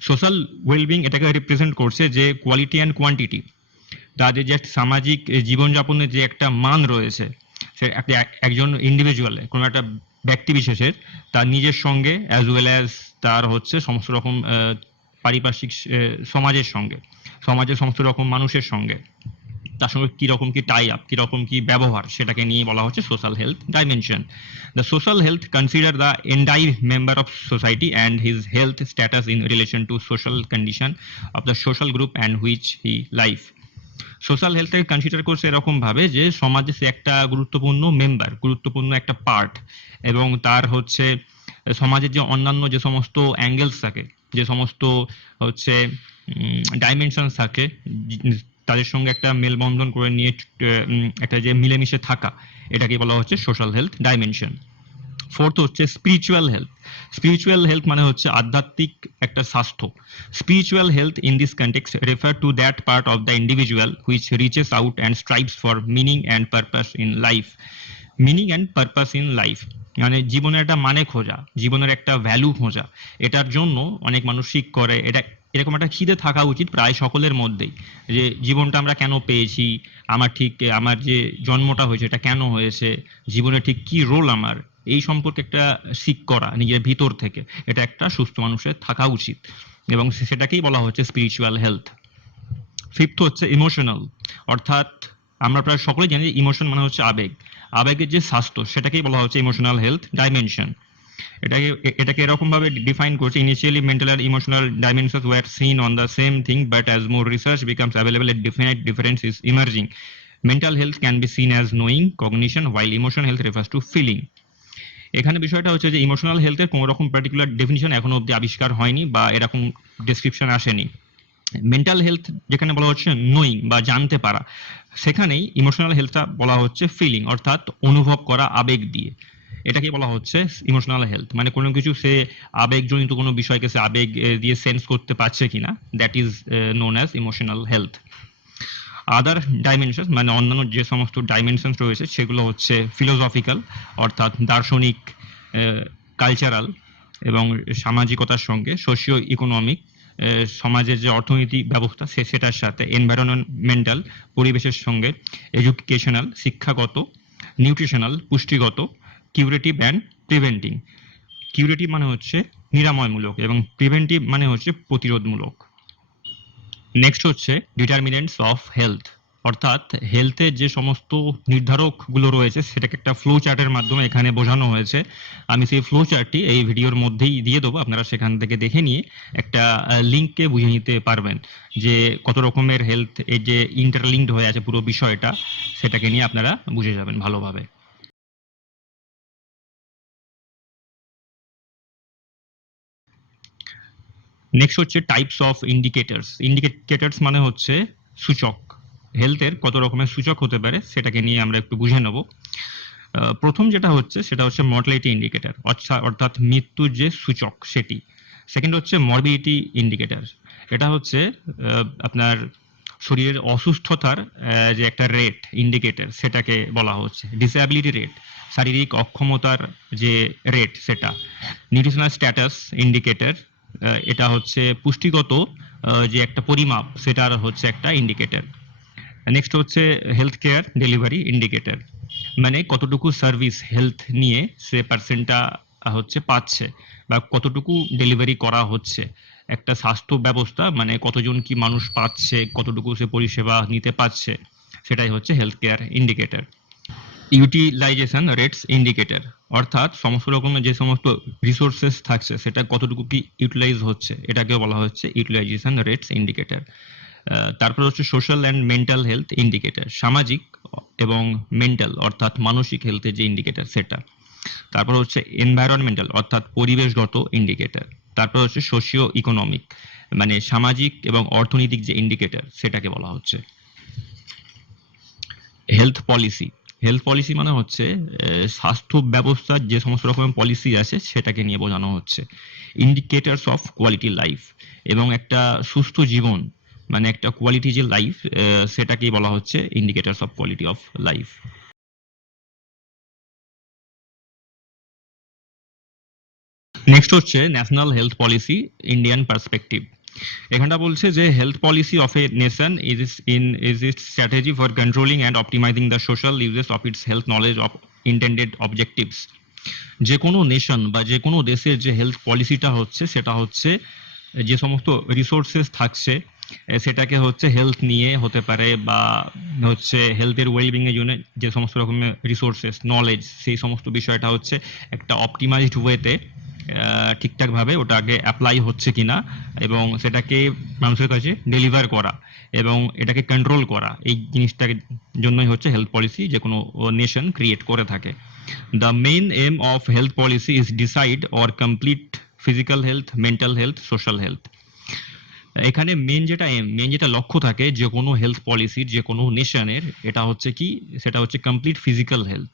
Social wellbeing এটাকে রিপ্রেজেন্ট করছে যে কোয়ালিটি অ্যান্ড কোয়ান্টিটি, তাদের যে সামাজিক জীবনযাপনের যে একটা মান রয়েছে, সে একজন ইন্ডিভিজুয়াল, কোনো একটা ব্যক্তি বিশেষের তার নিজের সঙ্গে অ্যাজ ওয়েল অ্যাজ তার হচ্ছে সমস্ত রকম পারিপার্শ্বিক সমাজের সঙ্গে, সমাজের সমস্ত রকম মানুষের সঙ্গে তার সঙ্গে কীরকম কি টাই আপ, কীরকম কি ব্যবহার, সেটাকে নিয়ে বলা হচ্ছে social health dimension. The social health consider the entire member of society and his health status in relation to social condition of the social group and which he life. Social হেলথটাকে consider করছে এরকমভাবে যে সমাজে সে একটা গুরুত্বপূর্ণ member, গুরুত্বপূর্ণ একটা part, এবং তার হচ্ছে সমাজের যে অন্যান্য যে সমস্ত অ্যাঙ্গেলস থাকে, যে সমস্ত হচ্ছে ডাইমেনশনস থাকে, তাদের সঙ্গে একটা মেলবন্ধন করে নিয়ে একটা যে মিলেমিশে থাকা, এটাকে বলা হচ্ছে সোশ্যাল হেলথ ডাইমেনশন। ফোর্থ হচ্ছে স্পিরিচুয়াল হেলথ। স্পিরিচুয়াল হেলথ মানে হচ্ছে আধ্যাত্মিক একটা স্বাস্থ্য। Spiritual health in this context refer to that part of the individual which reaches out and strives for meaning and purpose in life. Meaning and purpose in life মানে জীবনের একটা মানে খোঁজা, জীবনের একটা ভ্যালু খোঁজা, এটার জন্য অনেক মানুষ শিখ করে। এটা এরকম একটা খিদে থাকা উচিত প্রায় সকলের মধ্যেই, যে জীবনটা আমরা কেন পেয়েছি, আমার ঠিক আমার যে জন্মটা হয়েছে এটা কেন হয়েছে, জীবনে ঠিক কি রোল আমার, এই সম্পর্কে একটা শিখ করা নিজের ভিতর থেকে, এটা একটা সুস্থ মানুষের থাকা উচিত, এবং সেটাকেই বলা হচ্ছে স্পিরিচুয়াল হেলথ। ফিফথ হচ্ছে ইমোশনাল, অর্থাৎ আমরা প্রায় সকলেই জানি যে ইমোশন মানে হচ্ছে আবেগ, আবেগের যে স্বাস্থ্য সেটাকেই বলা হচ্ছে ইমোশনাল হেলথ ডাইমেনশন। এটাকে এরকম ভাবে ডিফাইন করছে, initially mental and emotional dimensions were seen on the same thing, but as more research becomes available a definite difference is emerging. Mental health can be seen as knowing, cognition, while emotional health refers to feeling. এখানে বিষয়টা হচ্ছে যে emotional হেলথের কোনো রকম particular definition এখনো অব্দি আবিষ্কার হয়নি বা এরকম ডেসক্রিপশন আসেনি। মেন্টাল হেলথ যেখানে বলা হচ্ছে নোয়িং বা জানতে পারা, সেখানেই ইমোশনাল হেলথটা বলা হচ্ছে ফিলিং, অর্থাৎ অনুভব করা আবেগ দিয়ে, এটাকে বলা হচ্ছে ইমোশনাল হেলথ। মানে কোনো কিছু সে আবেগজনিত কোনো বিষয়কে সে আবেগ দিয়ে সেন্স করতে পারছে কিনা, that is known as emotional health. Other dimension মানে অন্যান্য যে সমস্ত ডাইমেনশন রয়েছে সেগুলো হচ্ছে ফিলোসফিক্যাল, অর্থাৎ দার্শনিক, কালচারাল এবং সামাজিকতার সঙ্গে সোশিও ইকোনমিক, সমাজের যে অর্থনীতি ব্যবস্থা সেটার সাথে, এনভায়রনমেন্টাল পরিবেশের সঙ্গে, এডুকেশনাল শিক্ষাগত, নিউট্রিশনাল পুষ্টিগত, কিউরেটিভ অ্যান্ড প্রিভেন্টিং। কিউরেটিভ মানে হচ্ছে নিরাময়মূলক এবং প্রিভেন্টিভ মানে হচ্ছে প্রতিরোধমূলক। নেক্সট হচ্ছে ডিটারমিনেন্টস অফ হেলথ, অর্থাৎ হেলথের যে সমস্ত নির্ধারকগুলো রয়েছে সেটাকে একটা ফ্লো চার্টের মাধ্যমে এখানে বোঝানো হয়েছে। আমি সেই ফ্লো চার্টটি এই ভিডিওর মধ্যেই দিয়ে দেবো, আপনারা সেখান থেকে দেখে নিয়ে একটা লিঙ্ককে বুঝে নিতে পারবেন যে কত রকমের হেলথ এই যে ইন্টারলিঙ্কড হয়ে আছে পুরো বিষয়টা, সেটাকে নিয়ে আপনারা বুঝে যাবেন ভালোভাবে। নেক্সট হচ্ছে টাইপস অফ ইন্ডিকেটরস। ইন্ডিকেটরস মানে হচ্ছে সূচক, হেলথের কত রকমের সূচক হতে পারে সেটাকে নিয়ে আমরা একটু বুঝে নেব। প্রথম যেটা হচ্ছে সেটা হচ্ছে মর্টালিটি ইন্ডিকেটর, অর্থাৎ মৃত্যুর যে সূচক সেটি। সেকেন্ড হচ্ছে মরবিডিটি ইন্ডিকেটর, এটা হচ্ছে আপনার শরীরের অসুস্থতার যে একটা রেট ইন্ডিকেটর সেটাকে বলা হচ্ছে। ডিসএবিলিটি রেট, শারীরিক অক্ষমতার যে রেট সেটা। নিউট্রিশনাল স্ট্যাটাস ইন্ডিকেটর, এটা হচ্ছে পুষ্টিগত যে একটা পরিমাপ সেটার হচ্ছে একটা ইন্ডিকেটর। নেক্সট হচ্ছে হেলথ কেয়ার ডেলিভারি ইন্ডিকেটর, মানে কতটুকু সার্ভিস হেলথ নিয়ে সে পার্সেন্টটা হচ্ছে পাচ্ছে বা কতটুকু ডেলিভারি করা হচ্ছে। একটা স্বাস্থ্য ব্যবস্থা মানে কতজন কি মানুষ পাচ্ছে, কতটুকু সে পরিষেবা নিতে পারছে, সেটাই হচ্ছে health care indicator. Utilisation rates indicator, অর্থাৎ সমস্ত রকমের যে সমস্ত রিসোর্সেস থাকছে সেটা কতটুকু কি ইউটিলাইজ হচ্ছে, এটাকে বলা হচ্ছে ইউটিলাইজেশন রেটস ইন্ডিকেটর। তারপর হচ্ছে social and mental health indicator, সামাজিক এবং মেন্টাল অর্থাৎ মানসিক হেলথের যে ইন্ডিকেটর সেটা। তারপর হচ্ছে এনভায়রনমেন্টাল অর্থাৎ পরিবেশগত ইন্ডিকেটর। তারপর হচ্ছে সোশিও ইকোনমিক মানে সামাজিক এবং অর্থনৈতিক যে ইন্ডিকেটর সেটাকে বলা হচ্ছে। হেলথ পলিসি, হেলথ পলিসি মানে হচ্ছে স্বাস্থ্য ব্যবস্থার যে সমস্ত রকমের পলিসি আছে সেটাকে নিয়ে বোঝানো হচ্ছে। ইন্ডিকেটরস অফ কোয়ালিটি লাইফ, এবং একটা সুস্থ জীবন মানে একটা কোয়ালিটি যে লাইফ সেটাকেই বলা হচ্ছে indicators of quality of life. Next হচ্ছে national health policy Indian perspective. এখানটা বলছে যে health policy of a nation is its strategy for controlling and optimizing the social uses of its health knowledge of intended objectives. যে কোনো nation বা যে কোনো দেশের যে হেলথ পলিসিটা হচ্ছে সেটা হচ্ছে যে সমস্ত রিসোর্সেস থাকছে সেটাকে হচ্ছে হেলথ নিয়ে হতে পারে বা হচ্ছে হেলথের ওয়েলবিং এর জন্য যে সমস্ত রকমের রিসোর্সেস নলেজ সেই সমস্ত বিষয়টা হচ্ছে একটা অপটিমাইজড ওয়েতে ঠিকঠাকভাবে ওটাকে অ্যাপ্লাই হচ্ছে কিনা এবং সেটাকে মানুষের কাছে ডেলিভার করা এবং এটাকে কন্ট্রোল করা, এই জিনিসটার জন্যই হচ্ছে হেলথ পলিসি যে কোনো নেশন ক্রিয়েট করে থাকে। The main aim of health policy is decide or complete physical health, mental health, social health. এখানে মেন যেটা লক্ষ্য থাকে যে কোনো হেলথ পলিসির যে কোনো নেশনের, এটা হচ্ছে কি, সেটা হচ্ছে কমপ্লিট ফিজিক্যাল হেলথ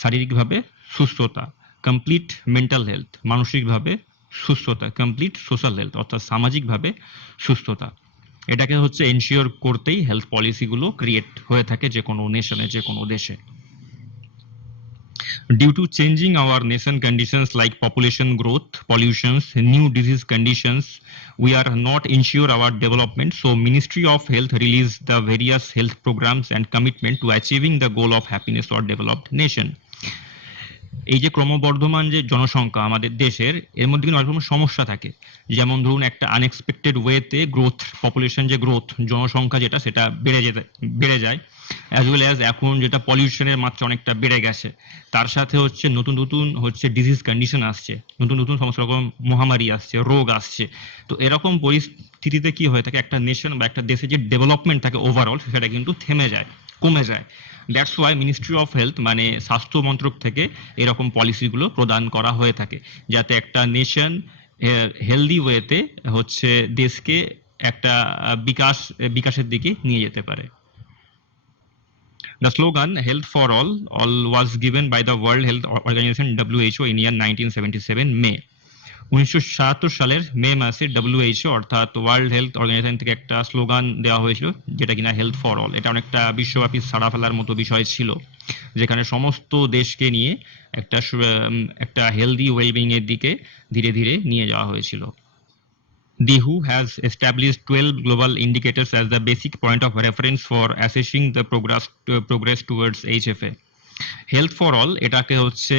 শারীরিকভাবে সুস্থতা, কমপ্লিট মেন্টাল হেলথ মানসিকভাবে সুস্থতা, কমপ্লিট সোশ্যাল হেলথ অর্থাৎ সামাজিকভাবে সুস্থতা। এটাকে হচ্ছে এনশিওর করতেই হেলথ পলিসিগুলো ক্রিয়েট হয়ে থাকে যে কোনো নেশনে, যে কোনো দেশে। Due to changing our nation conditions like population growth, pollutions, new disease conditions, we are not ensure our development. So Ministry of Health released the various health programs and commitment to achieving the goal of happiness or developed nation. এই যে ক্রমবর্ধমান যে জনসংখ্যা আমাদের দেশের, এর মধ্যে কিন্তু অনেক রকম সমস্যা থাকে। যেমন ধরুন একটা আনএক্সপেক্টেড ওয়েতে গ্রোথ, পপুলেশন যে গ্রোথ, জনসংখ্যা যেটা সেটা বেড়ে যায়, অ্যাজ ওয়েল অ্যাজ এখন যেটা পলিউশনের মাত্রা অনেকটা বেড়ে গেছে, তার সাথে হচ্ছে নতুন নতুন হচ্ছে ডিজিজ কন্ডিশন আসছে, নতুন নতুন সমস্ত রকম মহামারী আসছে, রোগ আসছে। তো এরকম পরিস্থিতিতে কি হয়ে থাকে, একটা নেশন বা একটা দেশের যে ডেভেলপমেন্ট থাকে ওভারঅল সেটা কিন্তু থেমে যায়, কমে যায়। That's why ministry of health মানে স্বাস্থ্য মন্ত্রক থেকে এরকম পলিসিগুলো প্রদান করা হয়ে থাকে, যাতে একটা নেশন হেলদি ওয়েতে হচ্ছে দেশকে একটা বিকাশের দিকে নিয়ে যেতে পারে। The slogan "Health for All" was given by the World Health Organization (WHO) in year 1977 May। 1977 সালের মে মাসে WHO অর্থাৎ ওয়ার্ল্ড হেলথ অর্গানাইজেশন থেকে একটা স্লোগান দেওয়া হয়েছিল যেটা কিনা হেলথ ফর অল। এটা অনেকটা বিশ্বব্যাপী সাড়া ফেলার মতো বিষয় ছিল, যেখানে সমস্ত দেশকে নিয়ে একটা হেলদি ওয়েলবিং এর দিকে ধীরে ধীরে নিয়ে যাওয়া হয়েছিল। The WHO has established 12 global indicators as the basic point of reference for assessing the progress towards HFA. Health for all এটাকে হচ্ছে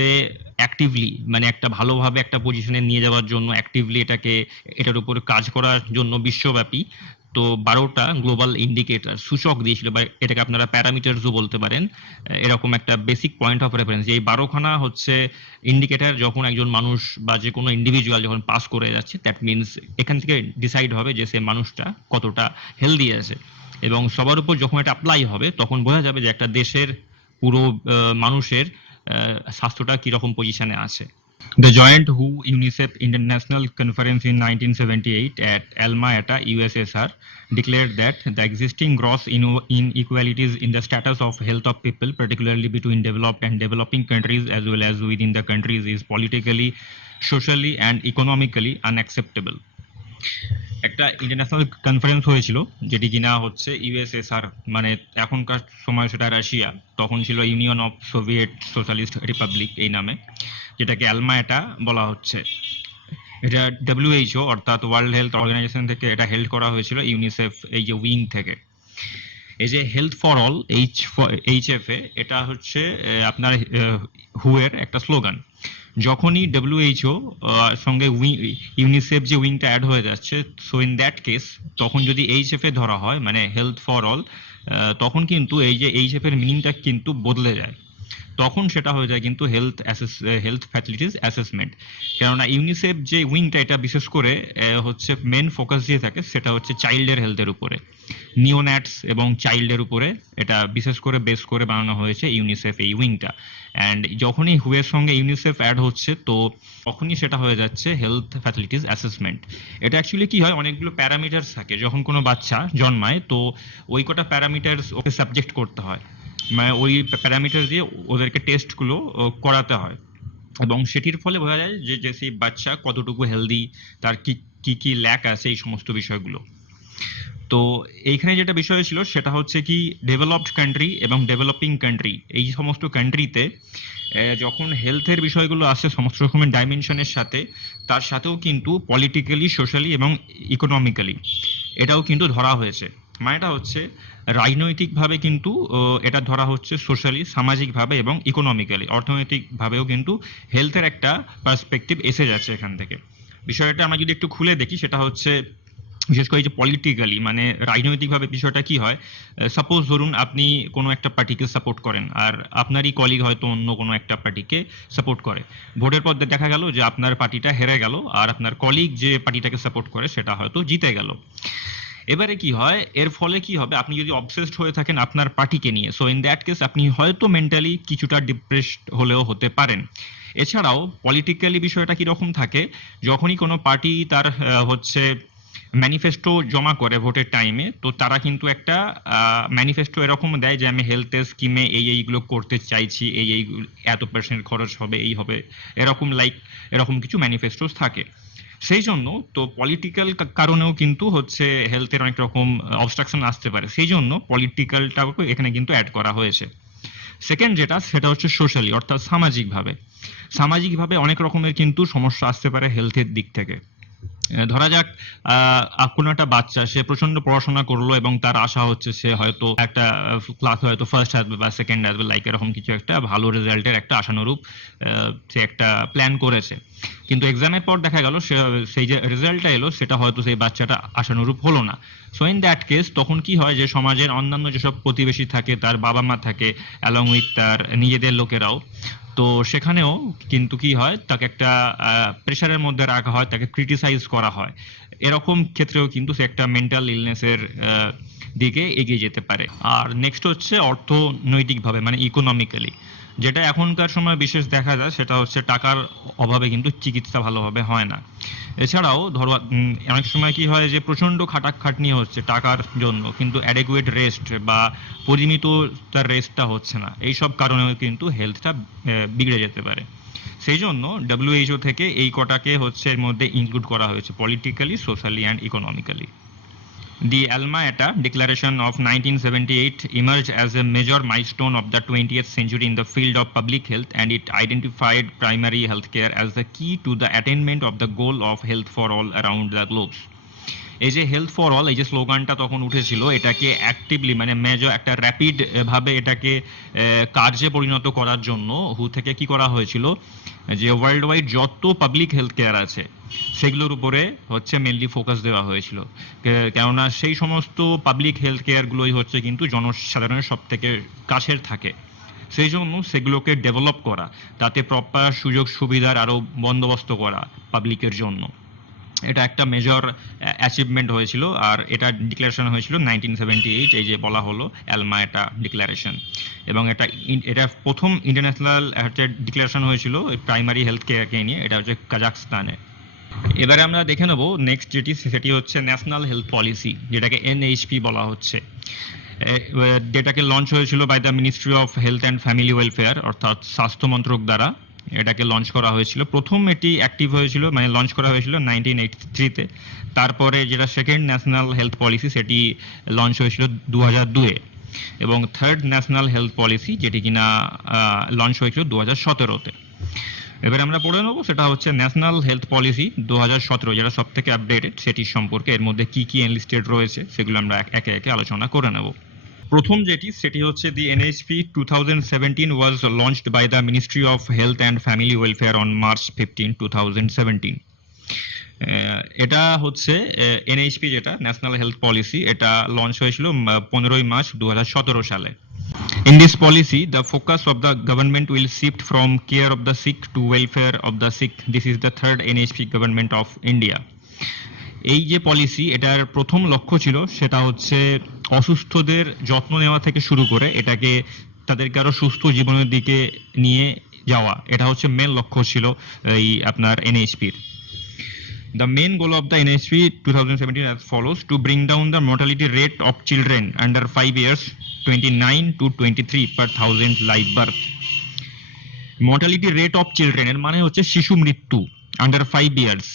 অ্যাক্টিভলি মানে একটা ভালোভাবে একটা পজিশনে নিয়ে যাওয়ার জন্য, অ্যাক্টিভলি এটার উপর কাজ করার জন্য বিশ্বব্যাপী তো 12টা গ্লোবাল ইন্ডিকেটর সূচক দিয়েছিল, বা এটাকে আপনারা প্যারামিটারসও বলতে পারেন। এরকম একটা বেসিক পয়েন্ট অফ রেফারেন্স, এই 12খানা হচ্ছে ইন্ডিকেটর যখন একজন মানুষ বা যে কোনো ইন্ডিভিজুয়াল যখন পাস করে যাচ্ছে, দ্যাট মিনস এখান থেকে ডিসাইড হবে যে সে মানুষটা কতটা হেলদি আছে, এবং সবার উপর যখন এটা অ্যাপ্লাই হবে তখন বোঝা যাবে যে একটা দেশের পুরো মানুষের স্বাস্থ্যটা কিরকম পজিশনে আছে। The joint WHO-UNICEF International Conference in 1978 at Alma-Ata, USSR, declared that the existing gross inequalities in the status of health of people, particularly between developed and developing countries as well as within the countries, is politically, socially, and economically unacceptable. একটা international conference হয়েছিল, যেটি কিনা হচ্ছে USSR, মানে এখনকার সময় সেটা Russia, তখন ছিল union of Soviet socialist Republic এই নামে, যেটাকে অ্যালমা-এটা বলা হচ্ছে। এটা ডব্লিউএইচও অর্থাৎ ওয়ার্ল্ড হেলথ অর্গানাইজেশন থেকে এটা হেল্ড করা হয়েছিল, ইউনিসেফ এই যে উইং থেকে। এই যে হেলথ ফর অল এইচএফএ, এটা হচ্ছে আপনার হু এর একটা স্লোগান। যখনই ডব্লিউএইচও সঙ্গে ইউনিসেফ যে উইংটা অ্যাড হয়ে যাচ্ছে, সো ইন দ্যাট কেস তখন যদি এইচএফএ ধরা হয়, মানে হেলথ ফর অল, তখন কিন্তু এই যে এইচএফ এর মিনিংটা কিন্তু বদলে যায়। তখন সেটা হয়ে যায় কিন্তু হেলথ ফ্যাসিলিটিস অ্যাসেসমেন্ট। কেননা ইউনিসেফ যে উইংটা, এটা বিশেষ করে হচ্ছে মেন ফোকাস দিয়ে থাকে সেটা হচ্ছে চাইল্ডের হেলথের উপরে, নিওন্যাটস এবং চাইল্ডের উপরে এটা বিশেষ করে বেস করে বানানো হয়েছে ইউনিসেফ এই উইংটা। অ্যান্ড যখনই হুয়ের সঙ্গে ইউনিসেফ অ্যাড হচ্ছে, তো তখনই সেটা হয়ে যাচ্ছে হেলথ ফ্যাসিলিটিস অ্যাসেসমেন্ট। এটা অ্যাকচুয়ালি কি হয়, অনেকগুলো প্যারামিটার্স থাকে যখন কোনো বাচ্চা জন্মায়, তো ওই কটা প্যারামিটার্স ওকে সাবজেক্ট করতে হয়, মানে ওই প্যারামিটার দিয়ে ওদেরকে টেস্টগুলো করাতে হয়, এবং সেটির ফলে বোঝা যায় যে সেই বাচ্চা কতটুকু হেলদি, তার কি কি কি ল্যাক আছে, এই সমস্ত বিষয়গুলো। তো এইখানে যেটা বিষয় ছিল সেটা হচ্ছে কি, ডেভেলপড কান্ট্রি এবং ডেভেলপিং কান্ট্রি, এই সমস্ত কান্ট্রিতে যখন হেলথের বিষয়গুলো আসে সমস্ত রকমের ডাইমেনশনের সাথে, তার সাথেও কিন্তু পলিটিক্যালি, সোশ্যালি এবং ইকোনমিক্যালি এটাও কিন্তু ধরা হয়েছে। মানেটা হচ্ছে রাজনৈতিকভাবে কিন্তু এটা ধরা হচ্ছে, সোশ্যালি সামাজিকভাবে এবং ইকোনমিক্যালি অর্থনৈতিকভাবেও কিন্তু হেলথের একটা পার্সপেক্টিভ এসে যাচ্ছে এখান থেকে। বিষয়টা আমরা যদি একটু খুলে দেখি, সেটা হচ্ছে বিশেষ করে এই যে পলিটিক্যালি, মানে রাজনৈতিকভাবে বিষয়টা কি হয়। সাপোজ ধরুন আপনি কোনো একটা পার্টিকে সাপোর্ট করেন, আর আপনারই কলিগ হয়তো অন্য কোনো একটা পার্টিকে সাপোর্ট করে। ভোটের পর দেখা গেল যে আপনার পার্টিটা হেরে গেল, আর আপনার কলিগ যে পার্টিটাকে সাপোর্ট করে সেটা হয়তো জিতে গেল। এবারে কি হয়, এর ফলে কি হবে, আপনি যদি অবসেসড হয়ে থাকেন আপনার পার্টিকে নিয়ে, সো ইন দ্যাট কেস আপনি হয়তো মেন্টালি কিছুটা ডিপ্রেসড হলেও হতে পারেন। এছাড়াও পলিটিক্যালি বিষয়টা কিরকম থাকে, যখনই কোনো পার্টি তার হচ্ছে ম্যানিফেস্টো জমা করে ভোটের টাইমে, তো তারা কিন্তু একটা ম্যানিফেস্টো এরকম দেয় যে আমি হেলথের স্কিমে এইগুলো করতে চাইছি, এই এত পার্সেন্ট খরচ হবে, এই হবে, এরকম এরকম কিছু ম্যানিফেস্টোস থাকে। সেই জন্য তো পলিটিক্যাল কারণেও কিন্তু হচ্ছে হেলথের অনেক রকম অবস্ট্রাকশন আসতে পারে, সেই জন্য পলিটিক্যালটাও এখানে কিন্তু অ্যাড করা হয়েছে। সেকেন্ড যেটা, সেটা হচ্ছে সোশ্যালি, অর্থাৎ সামাজিকভাবে অনেক রকমের কিন্তু সমস্যা আসতে পারে হেলথের দিক থেকে। ধরা যাক কোনো একটা বাচ্চা, সে প্রচন্ড পড়াশোনা করলো এবং তার আশা হচ্ছে সে হয়তো একটা ক্লাস হয়তো ফার্স্ট আসবে বা সেকেন্ড আসবে, লাইক এরকম কিছু একটা ভালো রেজাল্টের একটা আশানুরূপ সে একটা প্ল্যান করেছে। কিন্তু এক্সামের পর দেখা গেল সেই যে রেজাল্টটা এলো সেটা হয়তো সেই বাচ্চাটা আশানুরূপ হলো না। সো ইন দ্যাট কেস তখন কি হয়, যে সমাজের অন্যান্য যেসব প্রতিবেশী থাকে, তার বাবা মা থাকে, অ্যালং উইথ তার নিজেদের লোকেরাও, তো সেখানেও কিন্তু কি হয়, তাকে একটা প্রেশারের মধ্যে রাখা হয়, তাকে ক্রিটিসাইজ করা হয়। এরকম ক্ষেত্রেও কিন্তু সে একটা মেন্টাল ইলনেসের দিকে এগিয়ে যেতে পারে। আর নেক্সট হচ্ছে অর্থনৈতিকভাবে, মানে ইকোনমিক্যালি, যেটা এখনকার সময় বিশেষ দেখা যায়, সেটা হচ্ছে টাকার অভাবে কিন্তু চিকিৎসা ভালোভাবে হয় না। এছাড়াও ধরো অনেক সময় কি হয়, যে প্রচন্ড খাটাখাটনি হচ্ছে টাকার জন্য, কিন্তু অ্যাডেকুয়েট রেস্ট বা পরিমিত তার রেস্টটা হচ্ছে না, এইসব কারণেও কিন্তু হেলথটা বিগড়ে যেতে পারে। সেই জন্য ডব্লিউএইচও থেকে এই কটাকে হচ্ছে এর মধ্যে ইনক্লুড করা হয়েছে, politically, socially and economically. The Alma-Ata Declaration of 1978 emerged as a major milestone of the 20th century in the field of public health, and it identified primary healthcare as the key to the attainment of the goal of health for all around the globe. এই যে health for all, এই যে স্লোগানটা তখন উঠেছিল, এটাকে actively, মানে major একটা rapid ভাবে এটাকে কার্যে পরিণত করার জন্য হু থেকে কি করা হয়েছিল, যে ওয়ার্ল্ড ওয়াইড যত পাবলিক হেলথ কেয়ার আছে সেগুলোর উপরে হচ্ছে মেনলি ফোকাস দেওয়া হয়েছিল। কেননা সেই সমস্ত পাবলিক হেলথ কেয়ারগুলোই হচ্ছে কিন্তু জনসাধারণের সব থেকে কাছের থাকে, সেই জন্য সেগুলোকে ডেভেলপ করা, তাতে প্রপার সুযোগ সুবিধার আরও বন্দোবস্ত করা পাবলিকের জন্য, এটা একটা মেজর অ্যাচিভমেন্ট হয়েছিল। আর এটা ডিক্লারেশন হয়েছিল 1978, এই যে বলা হলো অ্যালমা-এটা ডিক্লারেশন। এবং এটা প্রথম ইন্টারন্যাশনাল একটা ডিক্লারেশন হয়েছিল প্রাইমারি হেলথ কেয়ারকে নিয়ে, এটা হচ্ছে কাজাখস্তানে। এবারে আমরা দেখে নেব নেক্সট সেটি হচ্ছে ন্যাশনাল হেলথ পলিসি, যেটাকে এনএইচপি বলা হচ্ছে, যেটাকে লঞ্চ হয়েছিল by the ministry of health and family welfare, অর্থাৎ স্বাস্থ্য মন্ত্রক দ্বারা। এটাকে লঞ্চ করা হয়েছিল। প্রথম এটি অ্যাক্টিভ হয়েছিল মানে লঞ্চ করা হয়েছিল 1983-তে। তারপরে যেটা সেকেন্ড ন্যাশনাল হেলথ পলিসি সেটি লঞ্চ হয়েছিল 2002-এ, এবং থার্ড ন্যাশনাল হেলথ পলিসি যেটি কিনা লঞ্চ হয়েছিল 2017-তে। এবার আমরা পড়ে নেবো, সেটা হচ্ছে ন্যাশনাল হেলথ পলিসি 2017, যেটা সব থেকে আপডেটেড, সেটির সম্পর্কে এর মধ্যে কি কি এনলিস্টেড রয়েছে সেগুলো আমরা একে একে আলোচনা করে নেব। প্রথম যেটি সেটি হচ্ছে the NHP 2017 was launched by the ministry of health and family welfare on March 15, 2017। এটা হচ্ছে এনএইচপি যেটা ন্যাশনাল হেলথ পলিসি, এটা লঞ্চ হয়েছিল 15 মার্চ 2017 সালে। In this policy, the focus of the government will shift from care of the sick to welfare of the sick. This is the third NHP government of India. এই যে policy, এটার প্রথম লক্ষ্য ছিল সেটা হচ্ছে অসুস্থদের যত্ন নেওয়া থেকে শুরু করে এটাকে তাদেরকে আরো সুস্থ জীবনের দিকে নিয়ে যাওয়া, এটা হচ্ছে মেন লক্ষ্য ছিল এই আপনার এনএইচপির। The main goal of the NHP 2017 as follows: to bring down the mortality rate of children under 5 years 29 to 23 per thousand live birth. Mortality rate of children এর মানে হচ্ছে শিশু মৃত্যু under 5 years।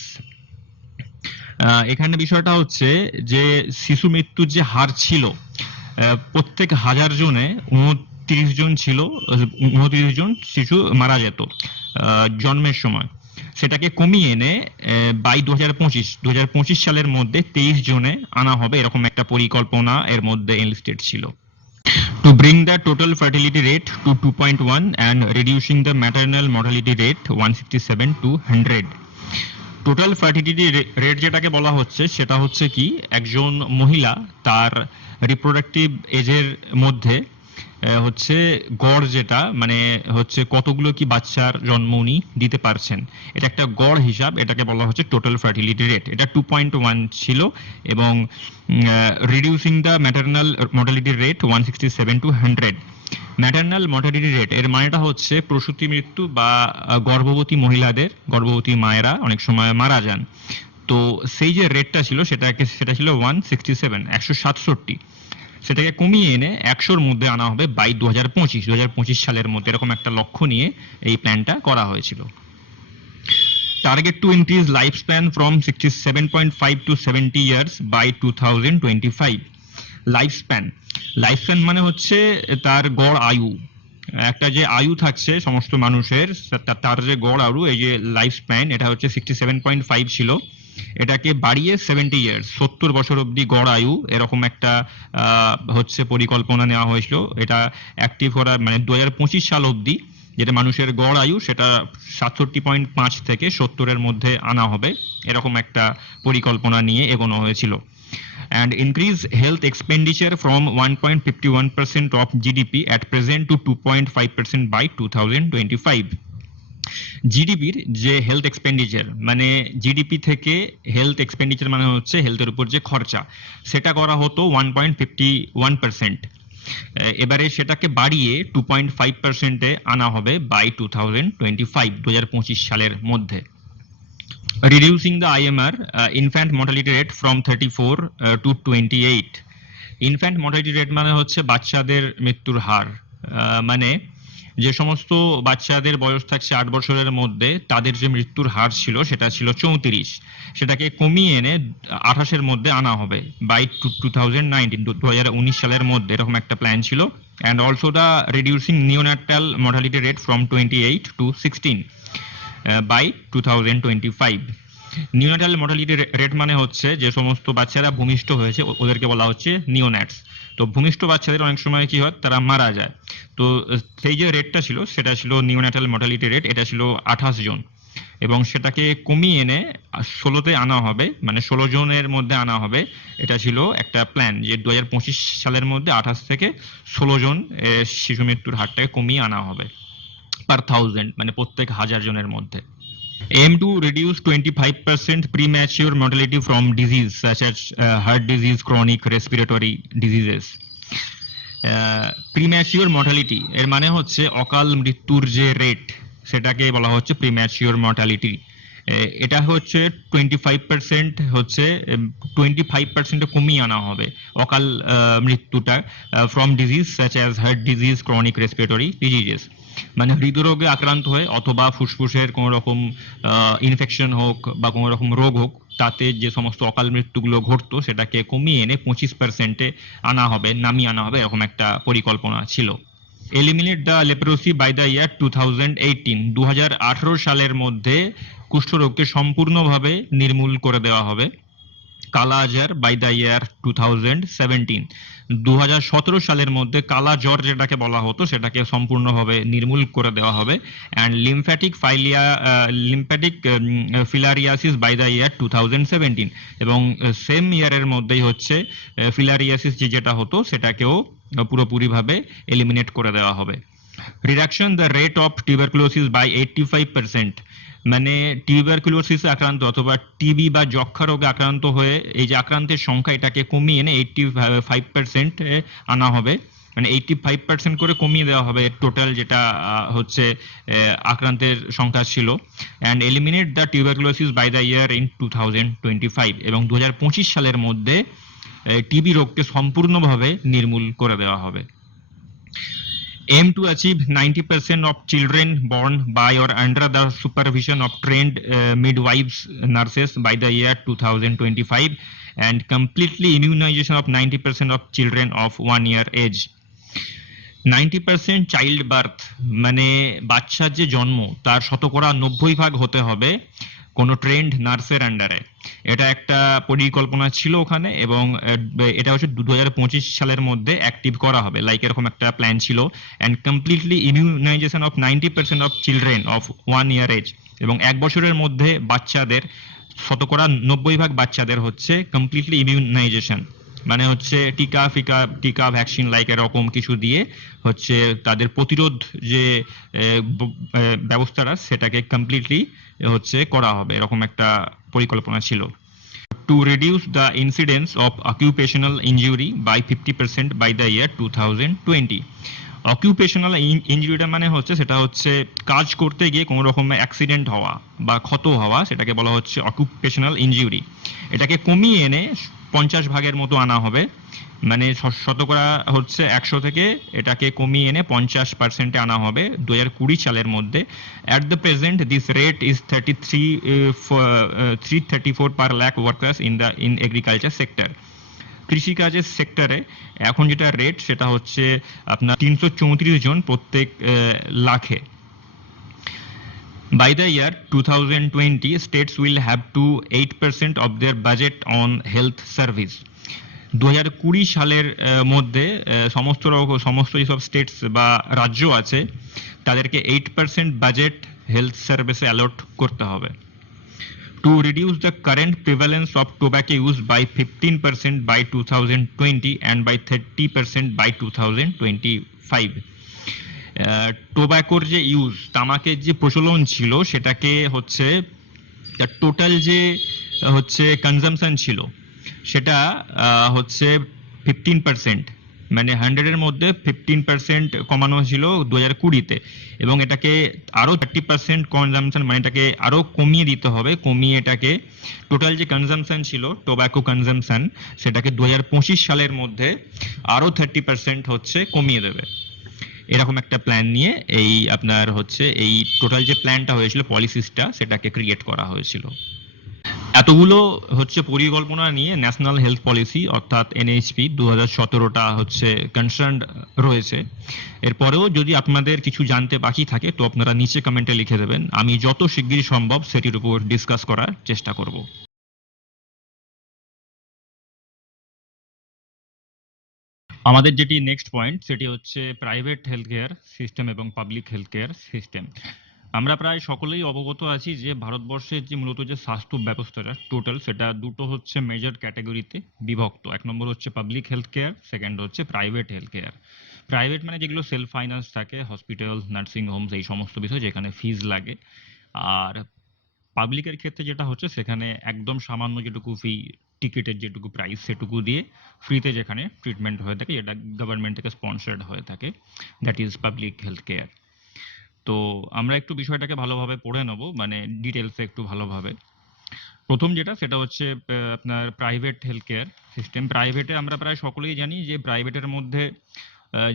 এখানে বিষয়টা হচ্ছে যে শিশু মৃত্যুর যে হার ছিল, প্রত্যেক 1000 জনে 29 জন ছিল, 29 জন শিশু মারা যেত জন্মের সময়। সেটাকে কমিয়ে এনে বাই 2025 সালের মধ্যে 23 জনে আনা হবে, এরকম একটা পরিকল্পনা এর মধ্যে এনলিস্টেড ছিল। To bring the total fertility rate to 2.1 and reducing the maternal mortality rate 167 to 100. Total fertility rate যেটাকে বলা হচ্ছে সেটা হচ্ছে কি, একজন মহিলা তার রিপ্রোডাক্টিভ এজের মধ্যে হচ্ছে গড় যেটা মানে হচ্ছে কতগুলো কি বাচ্চার জন্ম উনি দিতে পারছেন, এটা একটা গড় হিসাব, এটাকে বলা হচ্ছে টোটাল ফার্টিলিটি রেট। এটা 2.1 ছিল, এবং reducing the maternal mortality rate 167 to 100। Maternal mortality rate এর মানেটা হচ্ছে প্রসূতি মৃত্যু বা গর্ভবতী মহিলাদের, গর্ভবতী মায়েরা অনেক সময় মারা যান, তো সেই যে রেটটা ছিল সেটা ছিল 167, সেটাকে কমিয়ে এনে 100-র মধ্যে আনা হবে বাই 2025 সালের মধ্যে, এরকম একটা লক্ষ্য নিয়ে এই প্ল্যানটা করা হয়েছিল। Target to increase life span from 67.5 to 70 years by 2025। Life span মানে হচ্ছে তার গড় আয়ু, একটা যে আয়ু থাকছে সমস্ত মানুষের, তার যে গড় আয়ু, এই যে লাইফ স্প্যান, এটা হচ্ছে 67.5 ছিল, এটাকে বাড়িয়ে 70 ইয়ার্স, 70 বছর অবধি গড় আয়ু, এরকম একটা হচ্ছে পরিকল্পনা নেওয়া হয়েছিল। এটা অ্যাক্টিভ করা মানে 2025 সাল অবধি যেটা মানুষের গড় আয়ু সেটা 67.5 থেকে 70-এর মধ্যে আনা হবে, এরকম একটা পরিকল্পনা নিয়ে এগোনো হয়েছিল। And increase health expenditure from 1.51% of GDP at present to 2.5% by 2025. জিডিপির যে হেলথ এক্সপেন্ডিচার মানে জিডিপি থেকে হেলথ এক্সপেন্ডিচার মানে হচ্ছে হেলথের উপর যে খরচা, সেটা করা হতো 1.51%, এবারে সেটাকে বাড়িয়ে 2.5%-এ আনা হবে বাই 2025 সালের মধ্যে। Reducing the IMR infant mortality rate from 34 to 28। Infant mortality rate মানে হচ্ছে বাচ্চাদের মৃত্যুর হার, মানে যে সমস্ত বাচ্চাদের বয়স থাকছে 8 বছরের মধ্যে তাদের যে মৃত্যুর হার ছিল সেটা ছিল 34, সেটাকে কমিয়ে এনে 28-এর মধ্যে আনা হবে বাই 2019 সালের মধ্যে, এরকম একটা প্ল্যান ছিল। And also the reducing neonatal mortality rate from 28 to 16 by 2025। Neonatal mortality rate মানে হচ্ছে যে সমস্ত বাচ্চারা ভূমিষ্ঠ হয়েছে ওদেরকে বলা হচ্ছে নিওন্যাটস। তো ভূমিষ্ঠ বাচ্চাদের অনেক সময় কি হয়, তারা মারা যায়, তো সেই যে রেটটা ছিল সেটা ছিল নিওনাটাল মর্টালিটি রেট, এটা ছিল 28 জন, এবং সেটাকে কমিয়ে এনে 16-তে আনা হবে, মানে 16 জনের মধ্যে আনা হবে। এটা ছিল একটা প্ল্যান যে 2025 সালের মধ্যে 28 থেকে 16 জন শিশু মৃত্যুর হারটাকে কমিয়ে আনা হবে পার 1000, মানে প্রত্যেক 1000 জনের মধ্যে। Aim to reduce 25% premature mortality from disease such as heart disease, chronic respiratory diseases. Premature mortality এর মানে হচ্ছে অকাল মৃত্যুর যে রেট সেটাকে বলা হচ্ছে প্রিম্যাচিওর মর্টালিটি। এটা হচ্ছে 25% হচ্ছে 25% কমিয়ে আনা হবে অকাল মৃত্যুটা from disease such as heart disease, chronic respiratory diseases. মানে হৃদরোগে আক্রান্ত হয়ে অথবা ফুসফুসের কোনো রকম ইনফেকশন হোক বা কোনো রকম রোগ হোক, তাতে যে সমস্ত অকাল মৃত্যুগুলো ঘটতো সেটাকে কমিয়ে এনে 25% আনা হবে, নামিয়ে আনা হবে, এরকম একটা পরিকল্পনা ছিল। Eliminate the leprosy by the year 2018, 2018 সালের মধ্যে কুষ্ঠরোগকে সম্পূর্ণভাবে নির্মূল করে দেওয়া হবে। কালা আজার বাই দ্য ইয়ার 2017, 2017 সালের মধ্যে কালা জ্বর যেটাকে বলা হতো সেটাকে সম্পূর্ণভাবে নির্মূল করে দেওয়া হবে। And lymphatic filariasis by the year 2017, এবং সেম ইয়ারের মধ্যেই হচ্ছে ফিলারিয়াসিস যেটা হতো সেটাকেও পুরোপুরিভাবে এলিমিনেট করে দেওয়া হবে। Reduction the rate of tuberculosis by 85%, মানে টিউবারকুলোসিসে আক্রান্ত অথবা টিবি বা যক্ষা রোগে আক্রান্ত হয়ে এই যে আক্রান্তের সংখ্যা এটাকে কমিয়ে এনে 85% আনা হবে, মানে 85% করে কমিয়ে দেওয়া হবে টোটাল যেটা হচ্ছে আক্রান্তের সংখ্যা ছিল। And eliminate the tuberculosis by the year in 2025, এবং 2025 সালের মধ্যে টিবি রোগকে সম্পূর্ণভাবে নির্মূল করে দেওয়া হবে। Aim to achieve 90% of children born by or under the supervision of trained midwives, nurses by the year 2025, and completely immunization of 90% of children of 1 year age. 90% child birth, মানে বাচ্চার যে জন্ম তার 90% হতে হবে কোনো ট্রেন্ড নার্সের আন্ডারে। এটা একটা পরিকল্পনা ছিল ওখানে, এবং এটা হচ্ছে 2025 সালের মধ্যে অ্যাক্টিভ করা হবে, লাইক এরকম একটা প্ল্যান ছিল। And completely immunisation of 90% of children of 1 year age, এবং 1 বছরের মধ্যে বাচ্চাদের 90% বাচ্চাদের হচ্ছে কমপ্লিটলি ইমিউনাইজেশন, মানে হচ্ছে টিকা ভ্যাকসিন লাইক এরকম কিছু দিয়ে হচ্ছে তাদের প্রতিরোধ যে ব্যবস্থাটা সেটাকে কমপ্লিটলি হচ্ছে করা হবে, এরকম একটা পরিকল্পনা ছিল। To reduce the incidence of occupational injury by 50% by the year 2020। Occupational ইনজুরিটা মানে হচ্ছে সেটা হচ্ছে কাজ করতে গিয়ে কোনো রকমের অ্যাক্সিডেন্ট হওয়া বা ক্ষত হওয়া, সেটাকে বলা হচ্ছে অকুপেশনাল ইনজুরি। এটাকে কমিয়ে এনে 50% মতো আনা হবে, মানে শতকরা হচ্ছে 100 থেকে এটাকে কমিয়ে এনে 50% আনা হবে 2020 সালের মধ্যে। At the present this rate is 334 per lakh workers in agriculture sector. কৃষিকাজের সেক্টরে এখন যেটা রেট সেটা হচ্ছে আপনার 334 জন প্রত্যেক লাখে। By the year 2020, states will have to 8% of their budget on health service. 2020 সালের মধ্যে সমস্ত যেসব স্টেটস বা রাজ্য আছে তাদেরকে 8% বাজেট হেলথ সার্ভিসে অ্যালট করতে হবে। To reduce the current prevalence of tobacco use by 15% by 2020 and by 30% by 2025. টোব্যাকোর যে ইউজ, তামাকের যে প্রচলন ছিল সেটাকে হচ্ছে টোটাল যে হচ্ছে কনজামশন ছিল সেটা হচ্ছে 15%, মানে 100-এর মধ্যে 15% কমানো ছিল 2020-তে, এবং এটাকে আরো 30% কনজামশন, মানে এটাকে আরো কমিয়ে দিতে হবে, কমিয়ে এটাকে টোটাল যে কনজামশন ছিল টোব্যাকো কনজামশন সেটাকে 2025 সালের মধ্যে আরো 30% হচ্ছে কমিয়ে দেবে। এরকম একটা প্ল্যান নিয়ে এই আপনার হচ্ছে এই টোটাল যে প্ল্যানটা হয়েছিল, পলিসিসটা, সেটাকে ক্রিয়েট করা হয়েছিল। এতগুলো হচ্ছে পরিকল্পনা নিয়ে ন্যাশনাল হেলথ পলিসি অর্থাৎ এনএইচপি 2017টা হচ্ছে কনসার্ন রয়েছে। এরপরেও যদি আপনাদের কিছু জানতে বাকি থাকে তো আপনারা নিচে কমেন্টে লিখে দেবেন, আমি যত শিগগিরই সম্ভব সেটির উপর ডিসকাস করার চেষ্টা করব। আমাদের যেটি নেক্সট পয়েন্ট সেটি হচ্ছে প্রাইভেট হেলথ কেয়ার সিস্টেম এবং পাবলিক হেলথ কেয়ার সিস্টেম। আমরা প্রায় সকলেই অবগত আছি যে ভারতবর্ষের যে মূলত যে স্বাস্থ্য ব্যবস্থাটা টোটাল সেটা দুটো হচ্ছে মেজর ক্যাটাগরিতে বিভক্ত। 1 নম্বর হচ্ছে পাবলিক হেলথ কেয়ার, সেকেন্ড হচ্ছে প্রাইভেট হেলথ কেয়ার। প্রাইভেট মানে যেগুলো সেলফ ফাইন্যান্স থাকে, হসপিটাল, নার্সিং হোমস, এই সমস্ত বিষয় যেখানে ফিজ লাগে। আর পাবলিকের ক্ষেত্রে যেটা হচ্ছে সেখানে একদম সামান্য যেটুকু ফি, টিকিটের যেটুকু প্রাইস সেটুকু দিয়ে ফ্রিতে যেখানে ট্রিটমেন্ট হয়ে থাকে, যেটা গভর্নমেন্ট থেকে স্পন্সর্ড হয়ে থাকে, that is public health care. তো আমরা একটু বিষয়টাকে ভালোভাবে পড়ে নেব, মানে ডিটেলসে একটু ভালোভাবে। প্রথম যেটা সেটা হচ্ছে আপনার প্রাইভেট হেলথ কেয়ার সিস্টেম। প্রাইভেটে আমরা প্রায় সকলেই জানি যে প্রাইভেটের মধ্যে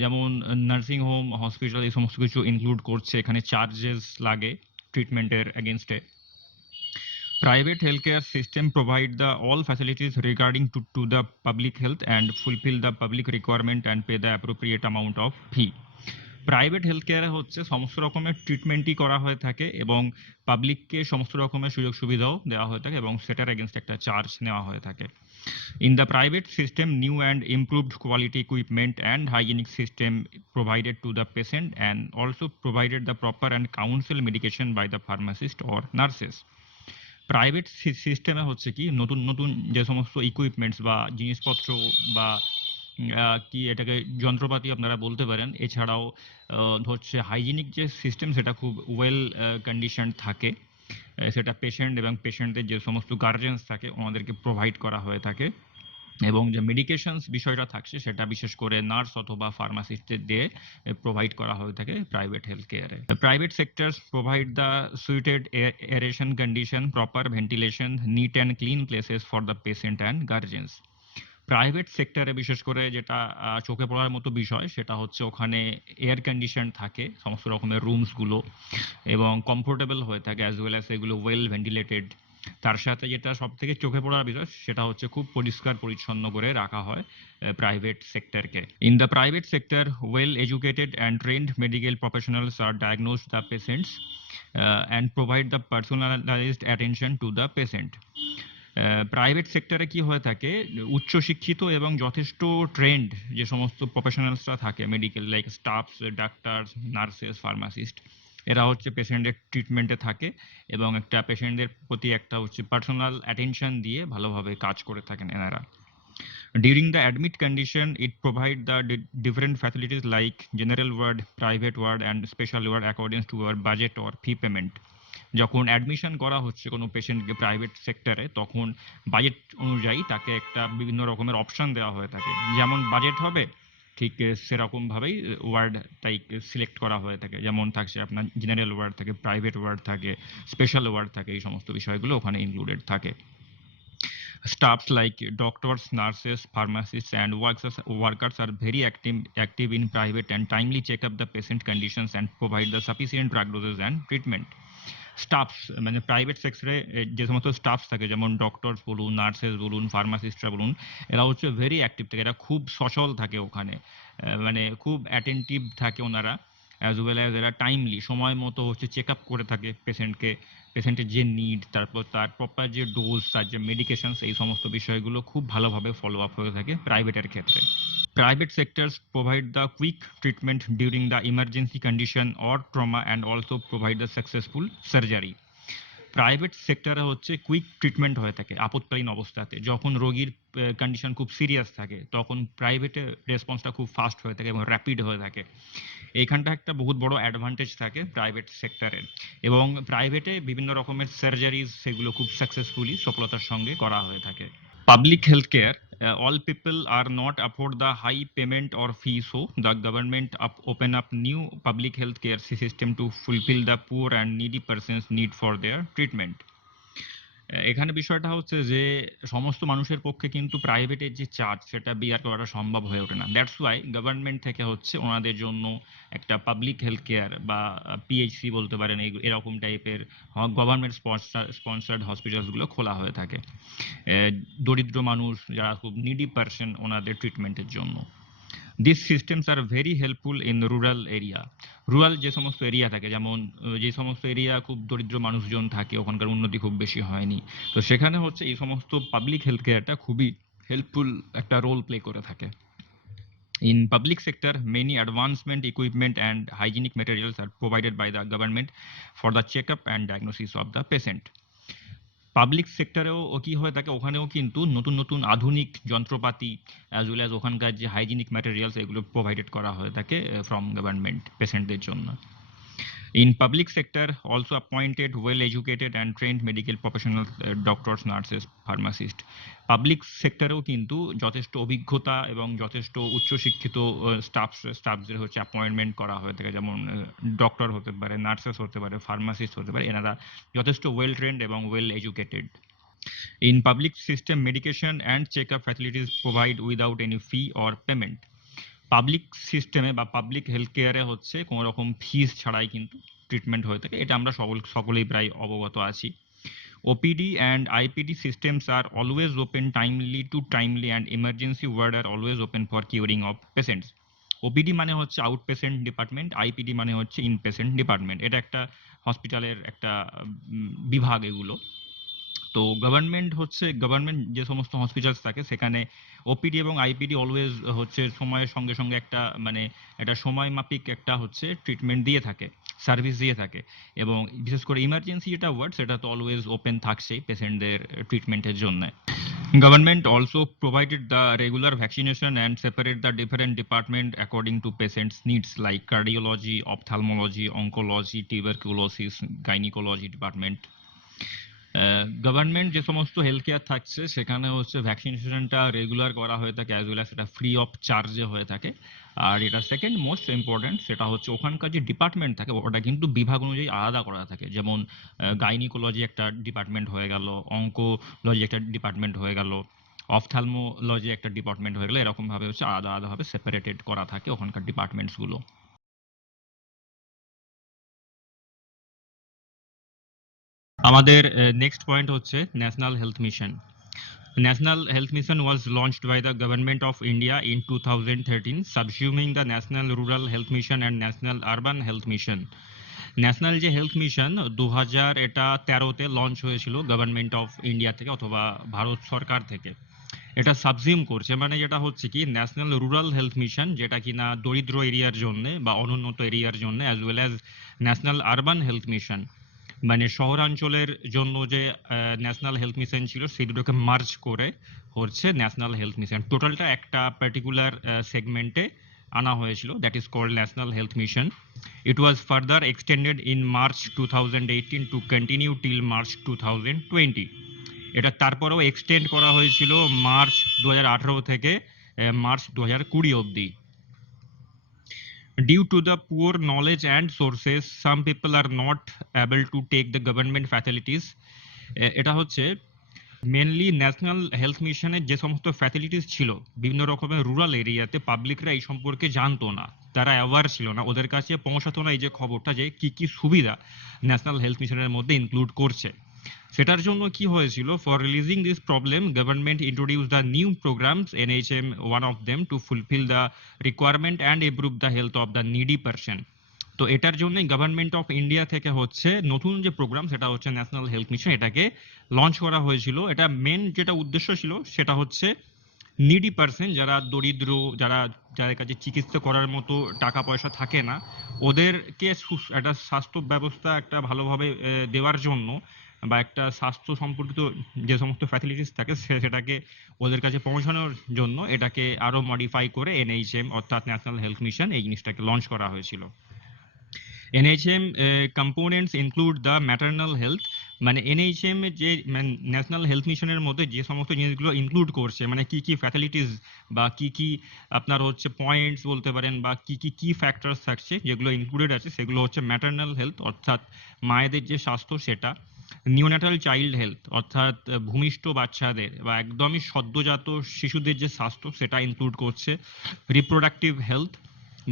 যেমন নার্সিং হোম, হসপিটাল এই সমস্ত কিছু ইনক্লুড করছে, এখানে চার্জেস লাগে ট্রিটমেন্টের এগেনস্টে। Private healthcare system provide the all facilities regarding to the public health and fulfill the public requirement and pay the appropriate amount of fee. Private health কেয়ারে হচ্ছে সমস্ত রকমের ট্রিটমেন্টই করা হয়ে থাকে এবং পাবলিককে সমস্ত রকমের সুযোগ সুবিধাও দেওয়া হয়ে থাকে এবং সেটার এগেনস্ট একটা চার্জ নেওয়া হয়ে থাকে। In the private system, new and improved quality equipment and hygienic system provided to the patient and also provided the proper and counsel medication by the pharmacist or nurses. Private সিস্টেমে হচ্ছে কি নতুন নতুন যে সমস্ত ইকুইপমেন্টস বা জিনিসপত্র বা কি এটাকে যন্ত্রপাতি আপনারা বলতে পারেন, এছাড়াও হচ্ছে হাইজিনিক যে সিস্টেম সেটা খুব ওয়েল কন্ডিশন থাকে, সেটা পেশেন্ট এবং পেশেন্টের যে সমস্ত গার্জেন্স থাকে ওনাদেরকে প্রোভাইড করা হয়ে থাকে। এবং যে মেডিকেশনস বিষয়টা থাকছে সেটা বিশেষ করে নার্স অথবা ফার্মাসিস্টদের দিয়ে প্রোভাইড করা হয়ে থাকে প্রাইভেট হেলথ কেয়ারে। Private sectors provide the suited aeration condition, proper ventilation, neat and clean places for the patient and guardians. Private সেক্টরে বিশেষ করে যেটা চোখে পড়ার মতো বিষয় সেটা হচ্ছে ওখানে এয়ার কন্ডিশন থাকে সমস্ত রকমের রুমসগুলো এবং কমফোর্টেবল হয়ে থাকে, অ্যাজ ওয়েল অ্যাজ এগুলো ওয়েল ভেন্টিলেটেড। তার সাথে যেটা সব থেকে চোখে পড়ার বিষয় সেটা হচ্ছে খুব পরিষ্কার পরিচ্ছন্ন করে রাখা হয় প্রাইভেট সেক্টরকে। In the private sector, well educated and trained medical professionals are diagnose the patients and provide the personalized attention to the patient. Private সেক্টরে কি হয়ে থাকে, উচ্চশিক্ষিত এবং যথেষ্ট ট্রেন্ড যে সমস্ত প্রফেশনালসরা থাকে medical, like stuffs, doctor, nurses, pharmacist, এরা হচ্ছে পেশেন্টের ট্রিটমেন্টে থাকে এবং একটা পেশেন্টদের প্রতি একটা হচ্ছে পার্সোনাল অ্যাটেনশন দিয়ে ভালোভাবে কাজ করে থাকেন এনারা। During the admit condition, it provide the different facilities like general ward, private ward and special ward according to our budget or fee payment. যখন অ্যাডমিশন করা হচ্ছে কোনো পেশেন্টকে প্রাইভেট সেক্টরে তখন বাজেট অনুযায়ী তাকে একটা বিভিন্ন রকমের অপশন দেওয়া হয়ে থাকে, যেমন বাজেট হবে ঠিক সেরকমভাবেই ওয়ার্ডটাই সিলেক্ট করা হয়ে থাকে। যেমন থাকছে আপনার জেনারেল ওয়ার্ড থাকে, প্রাইভেট ওয়ার্ড থাকে, স্পেশাল ওয়ার্ড থাকে, এই সমস্ত বিষয়গুলো ওখানে ইনক্লুডেড থাকে। Staffs like doctors, nurses, pharmacists, and workers are very active in private and timely check up the patient conditions and provide the sufficient drug doses and treatment. Stuffs মানে private সেক্টরে যে সমস্ত স্টাফস থাকে যেমন doctors বলুন, nurses বলুন, ফার্মাসিস্টরা বলুন, এরা হচ্ছে ভেরি অ্যাক্টিভ থাকে, এরা খুব সচল থাকে ওখানে, মানে খুব অ্যাটেন্টিভ থাকে ওনারা, অ্যাজ ওয়েল অ্যাজ এরা টাইমলি সময় মতো হচ্ছে চেক আপ করে থাকে পেশেন্টকে, পেশেন্টের যে নিড, তারপর তার প্রপার যে ডোজ, তার যে মেডিকেশনস, এই সমস্ত বিষয়গুলো খুব ভালোভাবে ফলো আপ হয়ে থাকে প্রাইভেটের ক্ষেত্রে। Private sectors provide the quick treatment during the emergency condition or trauma and also provide the successful surgery. Private সেক্টরে হচ্ছে কুইক ট্রিটমেন্ট হয়ে থাকে আপৎকালীন অবস্থাতে, যখন রোগীর কন্ডিশন খুব সিরিয়াস থাকে তখন প্রাইভেটে রেসপন্সটা খুব ফাস্ট হয়ে থাকে এবং র্যাপিড হয়ে থাকে। এইখানটা একটা বহুত বড় অ্যাডভান্টেজ থাকে প্রাইভেট সেক্টরের। এবং প্রাইভেটে বিভিন্ন রকমের সার্জারিজ সেগুলো খুব সাকসেসফুলি সফলতার সঙ্গে করা হয়ে থাকে। Public healthcare, all people are not afford the high payment or fee, so the government open up new public healthcare system to fulfill the poor and needy persons need for their treatment. এখানে বিষয়টা হচ্ছে যে সমস্ত মানুষের পক্ষে কিন্তু প্রাইভেটের যে charge সেটা বিয়ার করাটা সম্ভব হয়ে ওঠে না। দ্যাটস ওয়াই গভর্নমেন্ট থেকে হচ্ছে ওনাদের জন্য একটা পাবলিক হেলথ কেয়ার বা পিএইচসি বলতে পারেন এরকম টাইপের গভর্নমেন্ট স্পন্সার্ড হসপিটালসগুলো খোলা হয়ে থাকে দরিদ্র মানুষ যারা খুব নিডি পারসন ওনাদের ট্রিটমেন্টের জন্য। These systems are very helpful in rural area. Rural যে সমস্ত এরিয়া থাকে, যেমন যে সমস্ত এরিয়া খুব দরিদ্র মানুষজন থাকে, ওখানকার উন্নতি খুব বেশি হয়নি, তো সেখানে হচ্ছে এই সমস্ত পাবলিক হেলথ কেয়ারটা খুবই হেল্পফুল একটা রোল প্লে করে থাকে। In public sector, many advancement equipment and hygienic materials are provided by the government for the checkup and diagnosis of the patient. Public সেক্টরেও কি হয়ে থাকে, ওখানেও কিন্তু নতুন নতুন আধুনিক যন্ত্রপাতি অ্যাজ ওয়েল অ্যাজ ওখানকার যে হাইজিনিক ম্যাটেরিয়ালস এগুলো প্রোভাইডেড করা হয়ে থাকে ফ্রম গভর্নমেন্ট পেশেন্টদের জন্য। In public sector, also appointed well-educated and trained medical professionals, doctors, nurses, pharmacists. Public সেক্টরেও কিন্তু যথেষ্ট অভিজ্ঞতা এবং যথেষ্ট উচ্চশিক্ষিত স্টাফদের হচ্ছে অ্যাপয়েন্টমেন্ট করা হয়ে থাকে, যেমন ডক্টর হতে পারে, নার্সেস হতে পারে, ফার্মাসিস্ট হতে পারে, এনারা যথেষ্ট ওয়েল ট্রেন্ড এবং well educated. In public system, medication and checkup facilities provide without any fee or payment. Public সিস্টেমে বা পাবলিক হেলথ কেয়ারে হচ্ছে কোনো রকম ফিস ছাড়াই কিন্তু ট্রিটমেন্ট হয়ে থাকে, এটা আমরা সকলেই প্রায় অবগত আছি। OPD and IPD systems are always open timely to timely and emergency ward are always open for curing of patients. OPD মানে হচ্ছে আউট পেশেন্ট ডিপার্টমেন্ট, IPD মানে হচ্ছে ইন পেশেন্ট ডিপার্টমেন্ট। এটা একটা হসপিটালের একটা বিভাগ এগুলো। তো গভর্নমেন্ট যে সমস্ত হসপিটালস থাকে সেখানে ওপিডি এবং আইপিডি অলওয়েজ হচ্ছে সময়ের সঙ্গে সঙ্গে একটা মানে একটা সময় মাফিক একটা হচ্ছে ট্রিটমেন্ট দিয়ে থাকে, সার্ভিস দিয়ে থাকে। এবং বিশেষ করে ইমার্জেন্সি যেটা ওয়ার্ড সেটা তো অলওয়েজ ওপেন থাকছেই পেশেন্টদের ট্রিটমেন্টের জন্য। Government also provided the regular vaccination and separate the different department according to patients' needs like cardiology, ophthalmology, oncology, tuberculosis, gynecology department. Government যে সমস্ত হেলথ কেয়ার থাকছে সেখানে হচ্ছে ভ্যাকসিনেশনটা রেগুলার করা হয়ে থাকে, অ্যাজ ওয়েল অ্যাজ সেটা ফ্রি অফ চার্জে হয়ে থাকে। আর এটা সেকেন্ড মোস্ট ইম্পর্টেন্ট, সেটা হচ্ছে ওখানকার যে ডিপার্টমেন্ট থাকে ওটা কিন্তু বিভাগ অনুযায়ী আলাদা করা থাকে। যেমন গাইনিকোলজি একটা ডিপার্টমেন্ট হয়ে গেল, অঙ্কোলজি একটা ডিপার্টমেন্ট হয়ে গেল, অফথালমোলজি একটা ডিপার্টমেন্ট হয়ে গেল, এরকমভাবে হচ্ছে আলাদা আলাদাভাবে সেপারেটেড করা থাকে ওখানকার ডিপার্টমেন্টসগুলো। আমাদের নেক্সট পয়েন্ট হচ্ছে national health mission. National Health Mission was launched by the Government of India in 2013, subsuming the National Rural Health Mission and National Urban Health Mission. National যে হেলথ মিশন 2013-তে লঞ্চ হয়েছিল government of India থেকে অথবা ভারত সরকার থেকে। এটা সাবজিউম করছে, মানে যেটা হচ্ছে কি ন্যাশনাল রুরাল হেলথ মিশন, যেটা কিনা দরিদ্র এরিয়ার জন্য বা অনুন্নত এরিয়ার জন্য, as well as national urban health mission, মানে শহরাঞ্চলের জন্য যে ন্যাশনাল হেলথ মিশন ছিল সেই দুটোকে মার্জ করে হচ্ছে ন্যাশনাল হেলথ মিশন। টোটালটা একটা পার্টিকুলার সেগমেন্টে আনা হয়েছিল, that is called national health mission. It was further extended in March 2018 to continue till March 2020। এটা তারপরেও এক্সটেন্ড করা হয়েছিল মার্চ 2018 থেকে মার্চ 2020 অবধি। Due to the poor knowledge and sources, some people are not able to take the government facilities. এটা হচ্ছে mainly national health মিশনের যে সমস্ত ফ্যাসিলিটিস ছিল বিভিন্ন রকমের রুরাল এরিয়াতে পাবলিকরা এই সম্পর্কে জানতো না, তারা অ্যাওয়ার ছিল না, ওদের কাছে পৌঁছাতো না এই যে খবরটা যে কি কি সুবিধা ন্যাশনাল হেলথ মিশনের মধ্যে ইনক্লুড করছে। সেটার জন্য কি হয়েছিল, for releasing this problem government introduce the new programs, NHM one of them, two fulfil the requirement and improve the health of the needy person. তো এটার জন্য গভর্নমেন্ট অফ ইন্ডিয়া থেকে হচ্ছে নতুন যে প্রোগ্রাম সেটা হচ্ছে ন্যাশনাল হেলথ মিশন, এটাকে লঞ্চ করা হয়েছিল। এটা মেন যেটা উদ্দেশ্য ছিল সেটা হচ্ছে নিডি পারসন, যারা দরিদ্র, যাদের কাছে চিকিৎসা করার মতো টাকা পয়সা থাকে না, ওদেরকে একটা স্বাস্থ্য ব্যবস্থা একটা ভালোভাবে দেওয়ার জন্য বা একটা স্বাস্থ্য সম্পর্কিত যে সমস্ত ফ্যাসিলিটিস থাকে সেটাকে ওদের কাছে পৌঁছানোর জন্য এটাকে আরো মডিফাই করে NHM অর্থাৎ ন্যাশনাল হেলথ মিশন এই জিনিসটাকে লঞ্চ করা হয়েছিল। NHM components include the maternal health, মানে NHM এর যে ন্যাশনাল হেলথ মিশনের মধ্যে যে সমস্ত জিনিসগুলো ইনক্লুড করছে, মানে কি কি ফ্যাসিলিটিস বা কি কি আপনার হচ্ছে পয়েন্টস বলতে পারেন বা কি কি কি ফ্যাক্টরস থাকছে যেগুলো ইনক্লুডেড আছে, সেগুলো হচ্ছে ম্যাটার্নাল হেলথ অর্থাৎ মায়েদের যে স্বাস্থ্য সেটা, নিওনাটাল চাইল্ড হেলথ অর্থাৎ ভূমিষ্ঠ বাচ্চাদের বা একদমই সদ্যজাত শিশুদের যে স্বাস্থ্য সেটা ইনক্লুড করছে, রিপ্রোডাক্টিভ হেলথ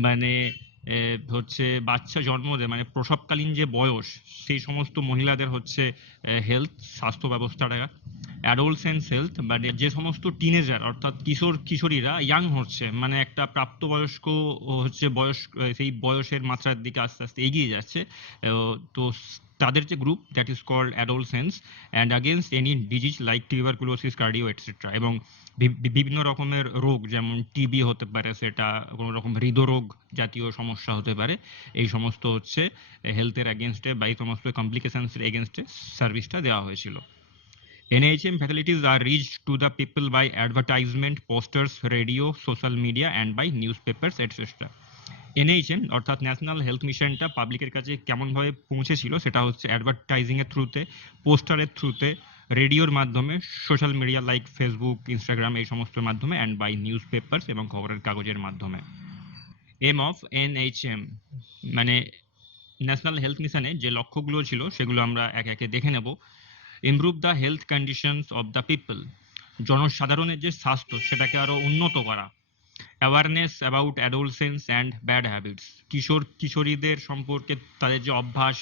মানে হচ্ছে বাচ্চা জন্ম দেয় মানে প্রসবকালীন যে বয়স সেই সমস্ত মহিলাদের হচ্ছে হেলথ স্বাস্থ্য ব্যবস্থাটা, অ্যাডোলসেন্স হেলথ মানে যে সমস্ত টিনেজার অর্থাৎ কিশোরীরা ইয়াং হচ্ছে মানে একটা প্রাপ্তবয়স্ক হচ্ছে বয়স, সেই বয়সের মাত্রার দিকে আস্তে আস্তে এগিয়ে যাচ্ছে, তো তাদের যে group that is called adolescence, and against any disease like tuberculosis, cardio etcetera, এবং বিভিন্ন রকমের রোগ যেমন টিবি হতে পারে, সেটা কোনো রকম হৃদরোগ জাতীয় সমস্যা হতে পারে, এই সমস্ত হচ্ছে হেলথের এগেনস্টে বা এই সমস্ত কমপ্লিকেশনসের এগেনস্টে সার্ভিসটা দেওয়া হয়েছিল। NHM facilities are reached to the people by advertisement, posters, radio, social media and by newspapers etc. NHM অর্থাৎ ন্যাশনাল হেলথ মিশনটা পাবলিকের কাছে কেমনভাবে পৌঁছেছিল সেটা হচ্ছে অ্যাডভার্টাইজিং এর থ্রুতে, পোস্টারের থ্রুতে, রেডিওর মাধ্যমে, social media like Facebook, Instagram এই সমস্ত মাধ্যমে, অ্যান্ড বাই নিউজ পেপার্স এবং খবরের কাগজের মাধ্যমে। এম অফ NHM মানে ন্যাশনাল হেলথ মিশনে যে লক্ষ্যগুলো ছিল সেগুলো আমরা একে একে দেখে নেব। Improve the health conditions of the people, জনসাধারণের যে স্বাস্থ্য সেটাকে আরো উন্নত করা। Awareness about adolescence and bad habits, কিশোরীদের সম্পর্কে তাদের যে অভ্যাস,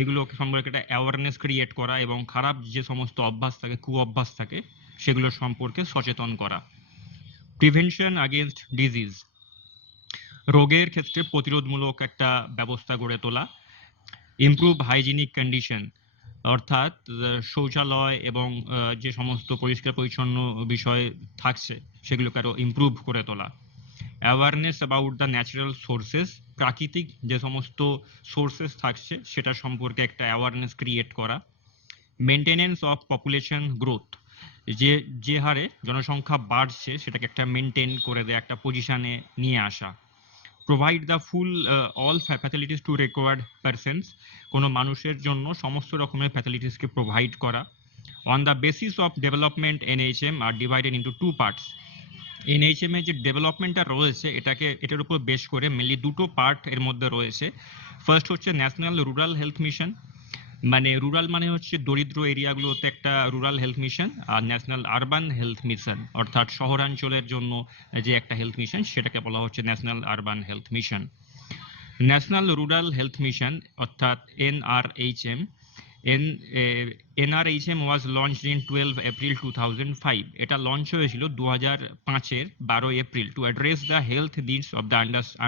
এগুলো সম্পর্কে একটা অ্যাওয়ারনেস ক্রিয়েট করা এবং খারাপ যে সমস্ত অভ্যাস থাকে, কুঅভ্যাস থাকে, সেগুলো সম্পর্কে সচেতন করা। প্রিভেনশন আগেনস্ট ডিজিজ, রোগের ক্ষেত্রে প্রতিরোধমূলক একটা ব্যবস্থা গড়ে তোলা। ইমপ্রুভ হাইজিনিক কন্ডিশন, অর্থাৎ শৌচালয় এবং যে সমস্ত পরিষ্কার পরিচ্ছন্ন বিষয় থাকছে সেগুলোকে আরও ইমপ্রুভ করে তোলা। Awareness about the natural sources, প্রাকৃতিক যে সমস্ত সোর্সেস থাকছে সেটা সম্পর্কে একটা অ্যাওয়ারনেস ক্রিয়েট করা। মেনটেনেন্স অফ পপুলেশন গ্রোথ, যে যে হারে জনসংখ্যা বাড়ছে সেটাকে একটা মেনটেন করে দেয়, একটা পজিশনে নিয়ে আসা। Provide the full all facilities to required persons, কোনো মানুষের জন্য সমস্ত রকমের ফ্যাসিলিটিসকে প্রোভাইড করা। On the basis of development NHM are divided into two parts, NHM এর যে ডেভেলপমেন্টটা রয়েছে এটার উপর বেশ করে মেনলি দুটো পার্ট এর মধ্যে রয়েছে। ফার্স্ট হচ্ছে ন্যাশনাল রুরাল হেলথ মিশন, মানে রুরাল মানে হচ্ছে দরিদ্র এরিয়াগুলোতে একটা রুরাল হেলথ মিশন, আর ন্যাশনাল আরবান হেলথ মিশন অর্থাৎ শহরাঞ্চলের জন্য যে একটা হেলথ মিশন সেটাকে বলা হচ্ছে national urban health mission. National rural health mission অর্থাৎ এনআরএইচএম, NRHM was launched in 12 April 2005. এটা লঞ্চ হয়েছিল 2005-এর 12 April to address the health needs of the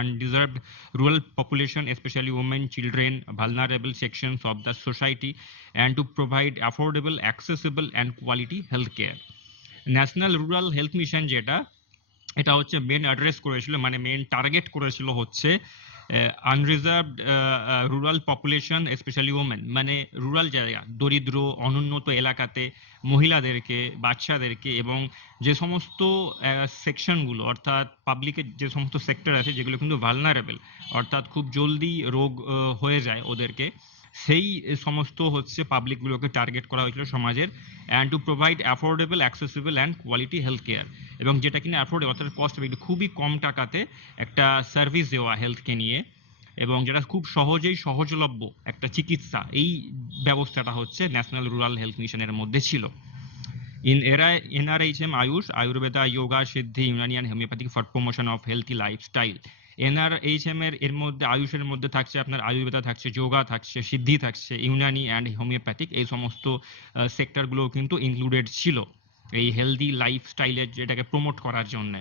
undeserved rural population, specially women, children, vulnerable sections of the society, and to provide affordable, accessible and quality health care. National rural health mission যেটা, এটা হচ্ছে main address করেছিল, মানে main target করেছিল হচ্ছে unreserved rural population, specially women, মানে rural জায়গা, দরিদ্র অনুন্নত এলাকাতে মহিলাদেরকে, বাচ্চাদেরকে এবং যে সমস্ত সেকশনগুলো অর্থাৎ পাবলিকের যে সমস্ত সেক্টর আছে যেগুলো কিন্তু ভালনারেবল, অর্থাৎ খুব জলদি রোগ হয়ে যায় ওদেরকে, সেই সমস্ত হচ্ছে পাবলিকগুলোকে টার্গেট করা হয়েছিল সমাজের। And to provide affordable, accessible and quality health care, এবং যেটা কিনা অ্যাফোর্ডেবল অর্থাৎ কস্ট খুবই কম টাকাতে একটা সার্ভিস দেওয়া হেলথকে নিয়ে, এবং যেটা খুব সহজেই সহজলভ্য একটা চিকিৎসা, এই ব্যবস্থাটা হচ্ছে ন্যাশনাল রুরাল হেলথ মিশনের মধ্যে ছিল। In NRHM Ayush, Ayurveda, Yoga, Siddhi, Unani and Homeopathic for promotion of healthy lifestyle. NRHM এর মধ্যে আয়ুষের মধ্যে থাকছে আপনার আয়ুর্বেদা থাকছে, যোগা থাকছে, সিদ্ধি থাকছে, ইউনানি অ্যান্ড হোমিওপ্যাথিক, এই সমস্ত সেক্টরগুলো কিন্তু ইনক্লুডেড ছিল এই হেলদি লাইফস্টাইলের যেটাকে প্রমোট করার জন্য।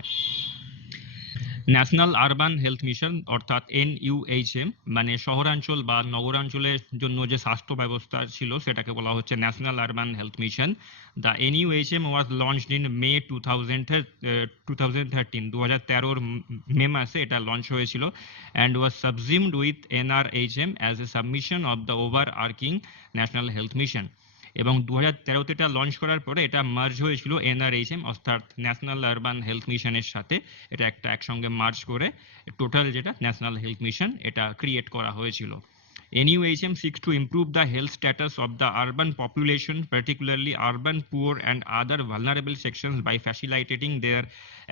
ন্যাশনাল আরবান হেলথ মিশন অর্থাৎ NUHM, মানে শহরাঞ্চল বা নগরাঞ্চলের জন্য যে স্বাস্থ্য ব্যবস্থা ছিল সেটাকে বলা হচ্ছে national urban health mission. The NUHM was launched in May 2013, 2013 May মাসে এটা লঞ্চ হয়েছিল, and was subsumed with NRHM as a submission of the overarching national health mission. এবং 2013-তে এটা লঞ্চ করার পরে এটা মার্জ হয়েছিল NRHM অর্থাৎ ন্যাশনাল আরবান হেলথ মিশনের সাথে, এটা একটা একসঙ্গে মার্জ করে টোটাল যেটা ন্যাশনাল হেলথ মিশন এটা ক্রিয়েট করা হয়েছিল। NUHM seeks to improve the health status of the urban population, particularly urban poor and other vulnerable sections, by facilitating their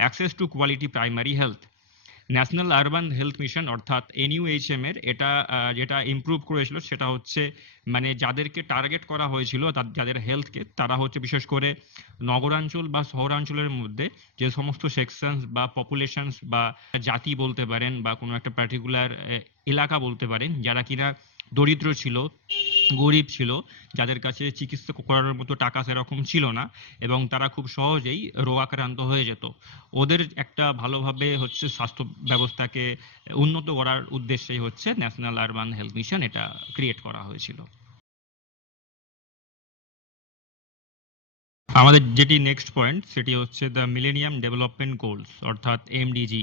access to quality primary health. National urban health mission অর্থাৎ NUHM এর এটা যেটা improve করেছিল সেটা হচ্ছে মানে যাদেরকে target করা হয়েছিল, যাদের হেলথকে, তারা হচ্ছে বিশেষ করে নগরাঞ্চল বা শহরাঞ্চলের মধ্যে যে সমস্ত সেকশনস বা পপুলেশনস বা জাতি বলতে পারেন বা কোনো একটা পার্টিকুলার এলাকা বলতে পারেন যারা কিনা দরিদ্র ছিল, গরিব ছিল, যাদের কাছে চিকিৎসা করার মতো টাকা সেরকম ছিল না এবং তারা খুব সহজেই রোগাক্রান্ত হয়ে যেত, ওদের একটা ভালোভাবে হচ্ছে স্বাস্থ্য ব্যবস্থাকে উন্নত করার উদ্দেশ্যেই হচ্ছে ন্যাশনাল আরবান হেলথ মিশন এটা ক্রিয়েট করা হয়েছিল। আমাদের যেটি নেক্সট পয়েন্ট সেটি হচ্ছে দ্য মিলেনিয়াম ডেভেলপমেন্ট গোলস অর্থাৎ MDG।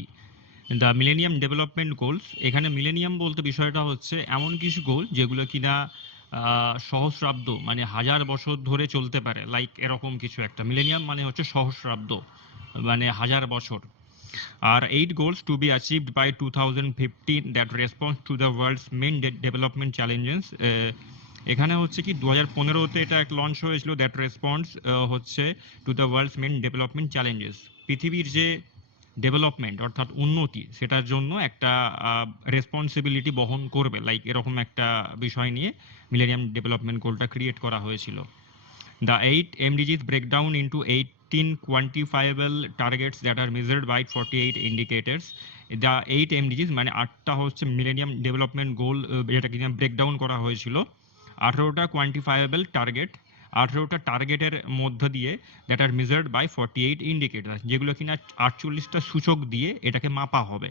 The millennium development goals, এখানে মিলেনিয়াম বলতে বিষয়টা হচ্ছে এমন কিছু গোল যেগুলো কিনা সহস্রাব্দ মানে 1000 বছর ধরে চলতে পারে, লাইক এরকম কিছু একটা। মিলেনিয়াম মানে হচ্ছে সহস্রাব্দ মানে 1000 বছর। আর 8 goals to be achieved by 2015 that response to the world's main development challenges. এখানে হচ্ছে কি 2015-তে এটা এক লঞ্চ হয়েছিল, দ্যাট রেসপন্স হচ্ছে to the world's main development challenges, পৃথিবীর যে ডেভেলপমেন্ট অর্থাৎ উন্নতি সেটার জন্য একটা রেসপন্সিবিলিটি বহন করবে, লাইক এরকম একটা বিষয় নিয়ে মিলেনিয়াম ডেভেলপমেন্ট গোলটা ক্রিয়েট করা হয়েছিল। The 8 MDGs break down into 8 15 quantifiable targets that are measured by 48 indicators. The 8 MDGs মানে 8টা হচ্ছে মিলেনিয়াম ডেভেলপমেন্ট গোল, যেটা কিনা ব্রেকডাউন করা হয়েছিল 18টা কোয়ান্টিফাইয়েবল টার্গেট, 18টা টার্গেটের মধ্য দিয়ে that are measured by 48 indicator, যেগুলো কিনা 48টা সূচক দিয়ে এটাকে মাপা হবে।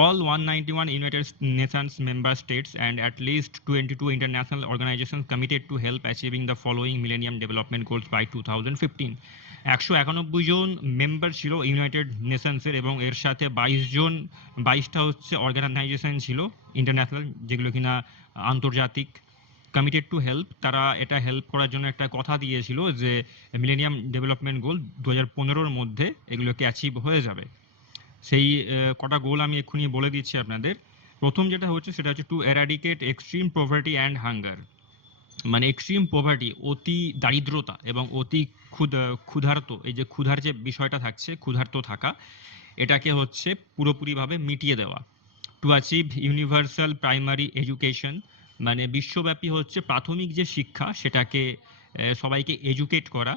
All 191 United Nations member states and at least 22 international organizations committed to help achieving the following Millennium Development Goals by 2015. 191 John member ছিল ইউনাইটেড নেশনসের, এবং এর সাথে 22টা হচ্ছে অর্গানাইজেশন ছিল ইন্টারন্যাশনাল, যেগুলো কিনা আন্তর্জাতিক, কমিটেড টু হেল্প। তারা এটা হেল্প করার জন্য একটা কথা দিয়েছিল যে মিলেনিয়াম ডেভেলপমেন্ট গোল 2015-র মধ্যে এগুলোকে অ্যাচিভ হয়ে যাবে। সেই কটা গোল আমি এক্ষুনি বলে দিচ্ছি আপনাদের। প্রথম যেটা হচ্ছে সেটা হচ্ছে to eradicate extreme poverty and hunger, মানে এক্সট্রিম পভার্টি অতি দারিদ্রতা এবং অতি ক্ষুধার্ত, এই যে ক্ষুধার যে বিষয়টা থাকছে, ক্ষুধার্ত থাকা, এটাকে হচ্ছে পুরোপুরিভাবে মিটিয়ে দেওয়া। To achieve universal primary education, মানে বিশ্বব্যাপী হচ্ছে প্রাথমিক যে শিক্ষা সেটাকে সবাইকে এডুকেট করা।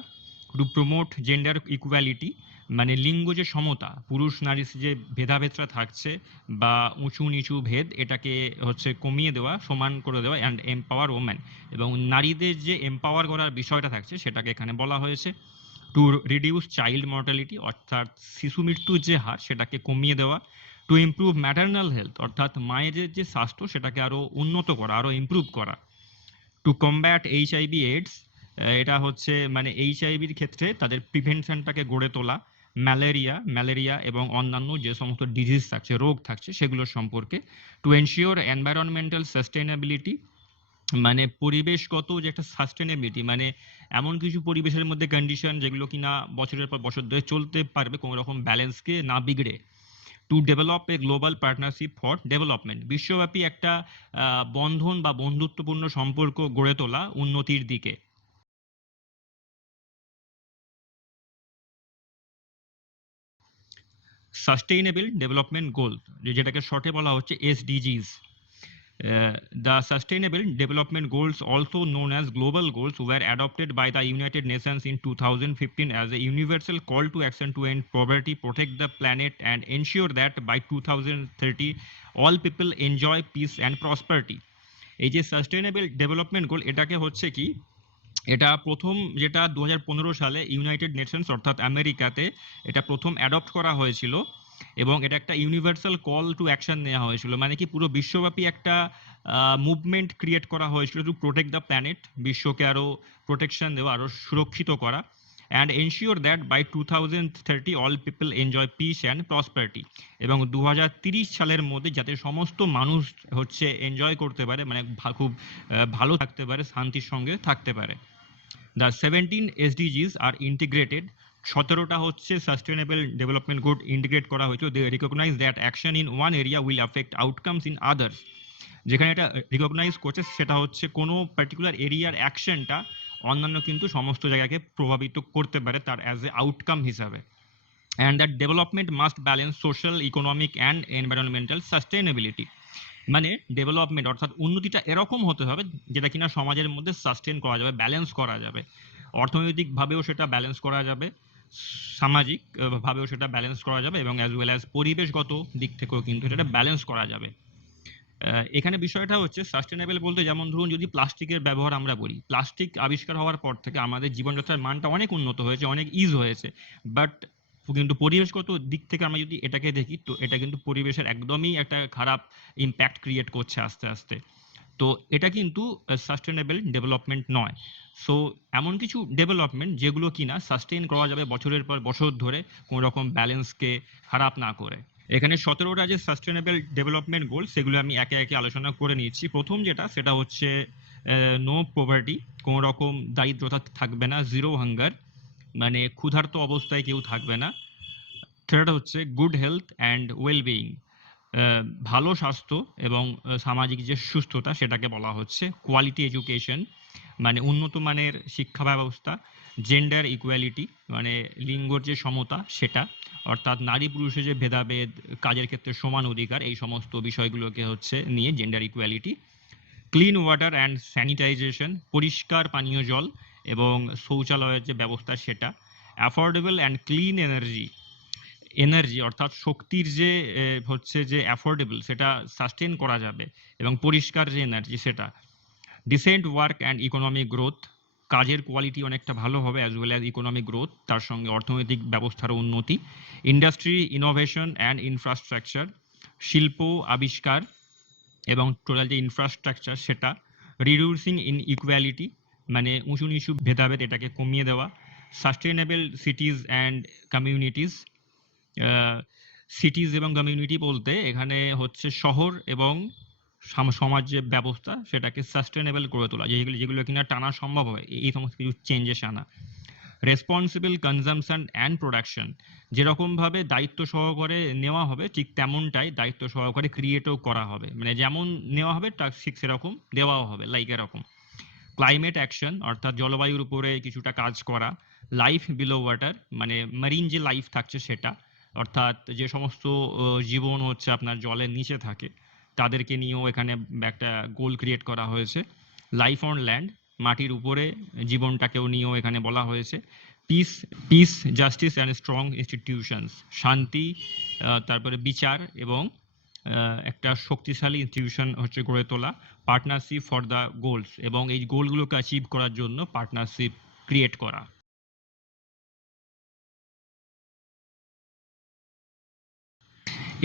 টু প্রমোট জেন্ডার ইকুয়ালিটি, মানে লিঙ্গ যে সমতা, পুরুষ নারী যে ভেদাভেদটা থাকছে বা উঁচু নিচু ভেদ, এটাকে হচ্ছে কমিয়ে দেওয়া, সমান করে দেওয়া। অ্যান্ড এম্পাওয়ার ওমেন, এবং নারীদের যে এম্পাওয়ার করার বিষয়টা থাকছে সেটাকে এখানে বলা হয়েছে। টু রিডিউস চাইল্ড মর্টালিটি, অর্থাৎ শিশু মৃত্যুর যে হার সেটাকে কমিয়ে দেওয়া। টু ইমপ্রুভ ম্যাটার্নাল হেলথ, অর্থাৎ মায়ের যে স্বাস্থ্য সেটাকে আরও উন্নত করা, আরও ইমপ্রুভ করা। টু কমব্যাট এইচআইভি এইডস, এটা হচ্ছে মানে এইচআইভির ক্ষেত্রে তাদের প্রিভেনশনটাকে গড়ে তোলা। ম্যালেরিয়া এবং অন্যান্য যে সমস্ত ডিজিজ থাকছে, রোগ থাকছে, সেগুলোর সম্পর্কে। টু এনশিওর এনভায়রনমেন্টাল সাস্টেনেবিলিটি, মানে পরিবেশগত যে একটা সাস্টেনেবিলিটি, মানে এমন কিছু পরিবেশের মধ্যে কন্ডিশন যেগুলো কিনা বছরের পর বছর ধরে চলতে পারবে কোনো রকম ব্যালেন্সকে না বিগড়ে। To develop a global partnership for development, বিশ্বব্যাপী একটা বন্ধন বা বন্ধুত্বপূর্ণ সম্পর্ক গড়ে তোলা উন্নতির দিকে। সাস্টেইনেবল ডেভেলপমেন্ট গোল, যেটাকে শর্টে বলা হচ্ছে এসডিজিস। The Sustainable Development Goals, also known as Global Goals, were adopted by the United Nations in 2015 as a universal call to action to end poverty, protect the planet, and ensure that by 2030 all people enjoy peace and prosperity. এই যে sustainable development goal, এটাকে হচ্ছে কি, এটা প্রথম যেটা 2015 সালে United Nations অর্থাৎ আমেরিকাতে এটা প্রথম অ্যাডপ্ট করা হয়েছিল, এবং এটা একটা ইউনিভার্সাল কল টু অ্যাকশন নেওয়া হয়েছিল, মানে কি পুরো বিশ্বব্যাপী একটা মুভমেন্ট ক্রিয়েট করা হয়েছিল টু প্রোটেক্ট দ্য প্ল্যানেট, বিশ্বকে আরও প্রোটেকশন দেওয়া, আরও সুরক্ষিত করা। And ensure that by 2030 all people enjoy peace and prosperity, এবং 2030 সালের মধ্যে যাতে সমস্ত মানুষ হচ্ছে এনজয় করতে পারে, মানে খুব ভালো থাকতে পারে, শান্তির সঙ্গে থাকতে পারে। The 17 SDGs are integrated, 17টা হচ্ছে সাস্টেনেবল ডেভেলপমেন্ট গোল ইন্টিগ্রেট করা হয়েছে। They recognize that action in one area will affect outcomes in others, যেখানে এটা রিকগনাইজ করছে সেটা হচ্ছে কোনো পার্টিকুলার এরিয়ার অ্যাকশনটা অন্যান্য কিন্তু সমস্ত জায়গাকে প্রভাবিত করতে পারে তার অ্যাজ এ আউটকাম হিসাবে। And that development must balance social, economic and environmental sustainability, মানে ডেভেলপমেন্ট অর্থাৎ উন্নতিটা এরকম হতে হবে যেটা কিনা সমাজের মধ্যে সাস্টেন করা যাবে, ব্যালেন্স করা যাবে, অর্থনৈতিকভাবেও সেটা ব্যালেন্স করা যাবে, সামাজিক ভাবেও সেটা ব্যালেন্স করা যাবে, এবং অ্যাজ ওয়েল অ্যাজ পরিবেশগত দিক থেকেও কিন্তু এটা ব্যালেন্স করা যাবে। এখানে বিষয়টা হচ্ছে সাস্টেনেবল বলতে, যেমন ধরুন যদি প্লাস্টিকের ব্যবহার আমরা বলি, প্লাস্টিক আবিষ্কার হওয়ার পর থেকে আমাদের জীবনযাত্রার মানটা অনেক উন্নত হয়েছে, অনেক ইজ হয়েছে, বাট কিন্তু পরিবেশগত দিক থেকে আমরা যদি এটাকে দেখি তো এটা কিন্তু পরিবেশের একদমই একটা খারাপ ইম্প্যাক্ট ক্রিয়েট করছে আস্তে আস্তে। তো এটা কিন্তু সাস্টেনেবল ডেভেলপমেন্ট নয়। সো এমন কিছু ডেভেলপমেন্ট যেগুলো কিনা সাস্টেইন করা যাবে বছরের পর বছর ধরে, কোনো রকম ব্যালেন্সকে খারাপ না করে। এখানে 17টা যে সাস্টেনেবল ডেভেলপমেন্ট গোল সেগুলো আমি একে একে আলোচনা করে নিচ্ছি। প্রথম যেটা সেটা হচ্ছে নো পভার্টি, কোনো রকম দারিদ্রতা থাকবে না, জিরো হাঙ্গার, মানে ক্ষুধার্ত অবস্থায় কেউ থাকবে না। থার্ড হচ্ছে গুড হেলথ অ্যান্ড ওয়েলবিইং, ভালো স্বাস্থ্য এবং সামাজিক যে সুস্থতা সেটাকে বলা হচ্ছে। কোয়ালিটি এডুকেশন, মানে উন্নত মানের শিক্ষা ব্যবস্থা। জেন্ডার ইকুয়ালিটি, মানে লিঙ্গর যে সমতা সেটা, অর্থাৎ নারী পুরুষের যে ভেদাভেদ, কাজের ক্ষেত্রে সমান অধিকার, এই সমস্ত বিষয়গুলোকে হচ্ছে নিয়ে gender equality. Clean water and sanitisation, পরিষ্কার পানীয় জল এবং শৌচালয়ের যে ব্যবস্থা সেটা। অ্যাফোর্ডেবল অ্যান্ড ক্লিন এনার্জি অর্থাৎ শক্তির যে হচ্ছে যে অ্যাফোর্ডেবল সেটা সাস্টেন করা যাবে, এবং পরিষ্কার যে এনার্জি সেটা। Decent work and economic growth, কাজের কোয়ালিটি অনেকটা ভালো হবে, as well as economic growth, তার সঙ্গে অর্থনৈতিক ব্যবস্থারও উন্নতি। ইন্ডাস্ট্রি ইনোভেশন অ্যান্ড ইনফ্রাস্ট্রাকচার, শিল্প আবিষ্কার এবং টোটাল যে ইনফ্রাস্ট্রাকচার সেটা। রিডিউসিং ইনইকুয়ালিটি, মানে উঁচু নিচু ভেদাভেদ এটাকে কমিয়ে দেওয়া। সাস্টেনেবল সিটিজ অ্যান্ড কমিউনিটিস, সিটিজ এবং কমিউনিটি বলতে এখানে হচ্ছে শহর এবং সমাজ যে ব্যবস্থা সেটাকে সাস্টেনেবল করে তোলা, যেগুলো কিনা টানা সম্ভব হয়, এই সমস্ত কিছু চেঞ্জেস আনা। রেসপন্সিবল কনজামশন অ্যান্ড প্রোডাকশন, যেরকমভাবে দায়িত্ব সহকারে নেওয়া হবে ঠিক তেমনটাই দায়িত্ব সহকারে ক্রিয়েটও করা হবে, মানে যেমন নেওয়া হবে ঠিক সেরকম দেওয়াও হবে, লাইক এরকম। ক্লাইমেট অ্যাকশন অর্থাৎ জলবায়ুর উপরে কিছুটা কাজ করা। লাইফ বিলো ওয়াটার, মানে মারিন যে লাইফ থাকছে সেটা, অর্থাৎ যে সমস্ত জীবন হচ্ছে আপনার জলের নিচে থাকে তাদেরকে নিয়েও এখানে একটা গোল ক্রিয়েট করা হয়েছে। লাইফ অন ল্যান্ড, মাটির উপরে জীবনটাকেও নিয়েও এখানে বলা হয়েছে। Piece justice and strong institutions, শান্তি, তারপরে বিচার এবং একটা শক্তিশালী ইনস্টিটিউশন হচ্ছে গড়ে তোলা। পার্টনারশিপ ফর দ্য গোলস, এবং এই গোলগুলোকে অ্যাচিভ করার জন্য পার্টনারশিপ ক্রিয়েট করা।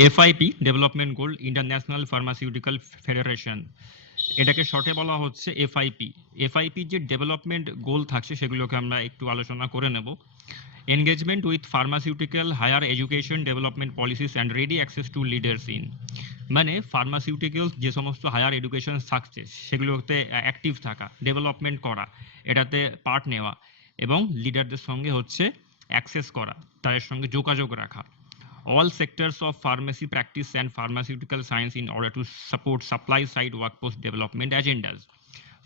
FIP development goal, international pharmaceutical federation, এটাকে শর্টে বলা হচ্ছে এফআইপি। এফআইপি যে ডেভেলপমেন্ট গোল থাকছে সেগুলোকে আমরা একটু আলোচনা করে নেব। Engagement with pharmaceutical higher education development policies and ready access to leaders in, মানে ফার্মাসিউটিক্যালস যে সমস্ত হায়ার এডুকেশন থাকছে সেগুলোতে অ্যাক্টিভ থাকা, ডেভেলপমেন্ট করা, এটাতে পার্ট নেওয়া এবং লিডারদের সঙ্গে হচ্ছে অ্যাক্সেস করা, তাদের সঙ্গে যোগাযোগ রাখা। All sectors of pharmacy practice and pharmaceutical science in order to support supply side workforce development agendas.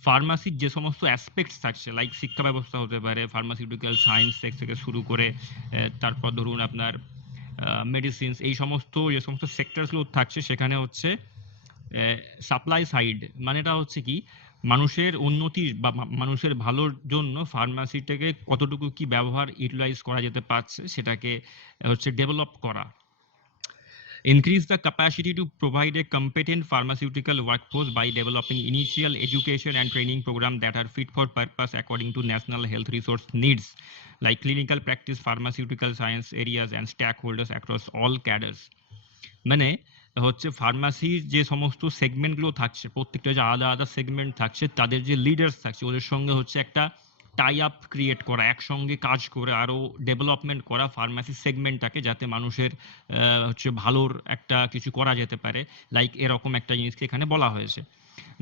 ফার্মাসির যে সমস্ত অ্যাসপেক্টস থাকছে, লাইক শিক্ষা ব্যবস্থা হতে পারে, ফার্মাসিউটিক্যাল সায়েন্স থেকে শুরু করে তারপর ধরুন আপনার মেডিসিনস, এই সমস্ত যে সমস্ত সেক্টরসগুলো থাকছে সেখানে হচ্ছে সাপ্লাই সাইড, মানে এটা হচ্ছে কি মানুষের উন্নতি বা মানুষের ভালোর জন্য ফার্মাসিটাকে কতটুকু কি ব্যবহার ইউটিলাইজ করা যেতে পারছে সেটাকে হচ্ছে ডেভেলপ করা। Increase the capacity to provide a competent pharmaceutical workforce by developing initial education and training programs that are fit for purpose according to national health resource needs, like clinical practice, pharmaceutical science areas and stakeholders across all cadres. মানে হচ্ছে ফার্মাসির যে সমস্ত সেগমেন্টগুলো থাকছে, প্রত্যেকটা যে আলাদা আলাদা segment থাকছে তাদের যে লিডার্স থাকছে ওদের সঙ্গে হচ্ছে একটা টাই আপ ক্রিয়েট করা, একসঙ্গে কাজ করে আরও ডেভেলপমেন্ট করা ফার্মাসি সেগমেন্টটাকে, যাতে মানুষের হচ্ছে ভালোর একটা কিছু করা যেতে পারে, লাইক এরকম একটা জিনিসকে এখানে বলা হয়েছে।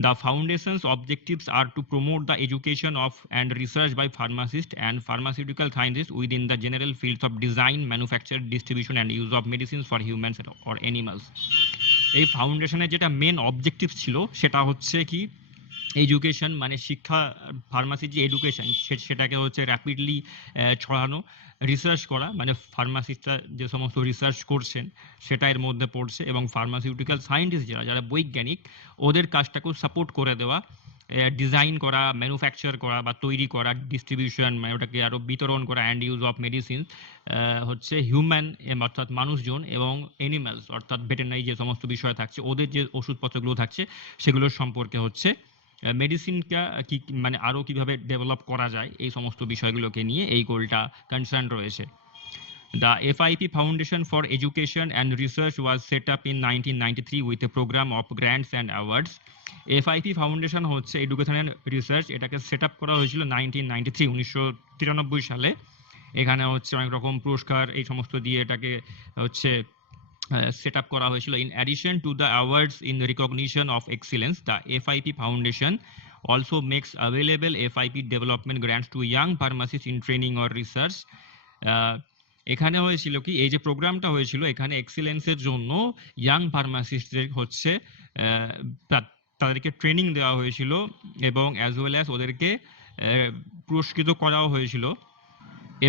The foundation's objectives are to promote the education of and research by pharmacists and pharmaceutical scientists within the general fields of design, manufacture, distribution and use of medicines for humans or animals. এই ফাউন্ডেশনের যেটা main objective ছিল সেটা হচ্ছে কি education, মানে শিক্ষা, ফার্মাসির যে এডুকেশন সেটাকে হচ্ছে র্যাপিডলি ছড়ানো। রিসার্চ করা, মানে ফার্মাসিস্টরা যে সমস্ত রিসার্চ করছেন সেটা এর মধ্যে পড়ছে, এবং ফার্মাসিউটিক্যাল সায়েন্টিস্ট যারা বৈজ্ঞানিক ওদের কাজটাকেও সাপোর্ট করে দেওয়া। ডিজাইন করা, ম্যানুফ্যাকচার করা বা তৈরি করা, ডিস্ট্রিবিউশন মানে ওটাকে আরও বিতরণ করা, অ্যান্ড ইউজ অফ মেডিসিন হচ্ছে হিউম্যান অর্থাৎ মানুষজন এবং অ্যানিম্যালস অর্থাৎ ভেটেরিনারি যে সমস্ত বিষয় থাকছে ওদের যে ওষুধপত্রগুলো থাকছে সেগুলোর সম্পর্কে হচ্ছে মেডিসিনটা কি মানে আরও কীভাবে ডেভেলপ করা যায় এই সমস্ত বিষয়গুলোকে নিয়ে এই গোলটা কনসার্ন রয়েছে। The FIP Foundation for Education and Research was set up in 1993 with a program of grants and awards. FIP Foundation হচ্ছে এডুকেশন অ্যান্ড রিসার্চ, এটাকে সেট আপ করা হয়েছিল 1993 সালে। এখানে হচ্ছে অনেক রকম পুরস্কার এই সমস্ত দিয়ে এটাকে হচ্ছে set up করা হয়েছিল। In addition to the awards in recognition of excellence, the FIP Foundation also makes available FIP development grants to young pharmacists in training or research. এখানে হয়েছিল কি এই যে প্রোগ্রামটা হয়েছিল এখানে এক্সিলেন্সের জন্য ইয়াং ফার্মাসিস্টদের হচ্ছে তাদেরকে ট্রেনিং দেওয়া হয়েছিল এবং অ্যাজ ওয়েল অ্যাজ ওদেরকে পুরস্কৃত করাও হয়েছিল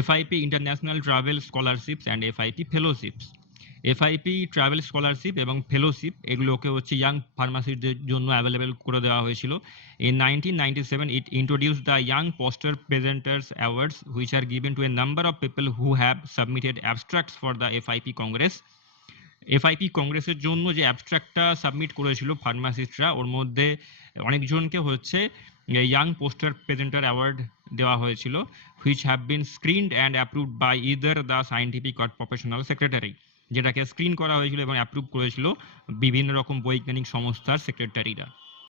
FIP international travel scholarships and FIP fellowships. FIP travel scholarship এবং ফেলোশিপ এগুলোকে হচ্ছে ইয়াং ফার্মাসিস্টদের জন্য অ্যাভেলেবেল করে দেওয়া হয়েছিল। In 1997, it introduced the Young Poster Presenters Awards, which are given to a number of people who have submitted abstracts for the FIP Congress. FIP কংগ্রেসের জন্য যে অ্যাবস্ট্রাক্টটা সাবমিট করেছিল ফার্মাসিস্টরা, ওর মধ্যে অনেকজনকে হচ্ছে ইয়াং পোস্টার প্রেজেন্টার অ্যাওয়ার্ড দেওয়া হয়েছিল, which have been screened and approved by either the scientific or professional secretary, যেটাকে screen করা হয়েছিল এবং অ্যাপ্রুভ করেছিল বিভিন্ন রকম বৈজ্ঞানিক সংস্থার সেক্রেটারিরা।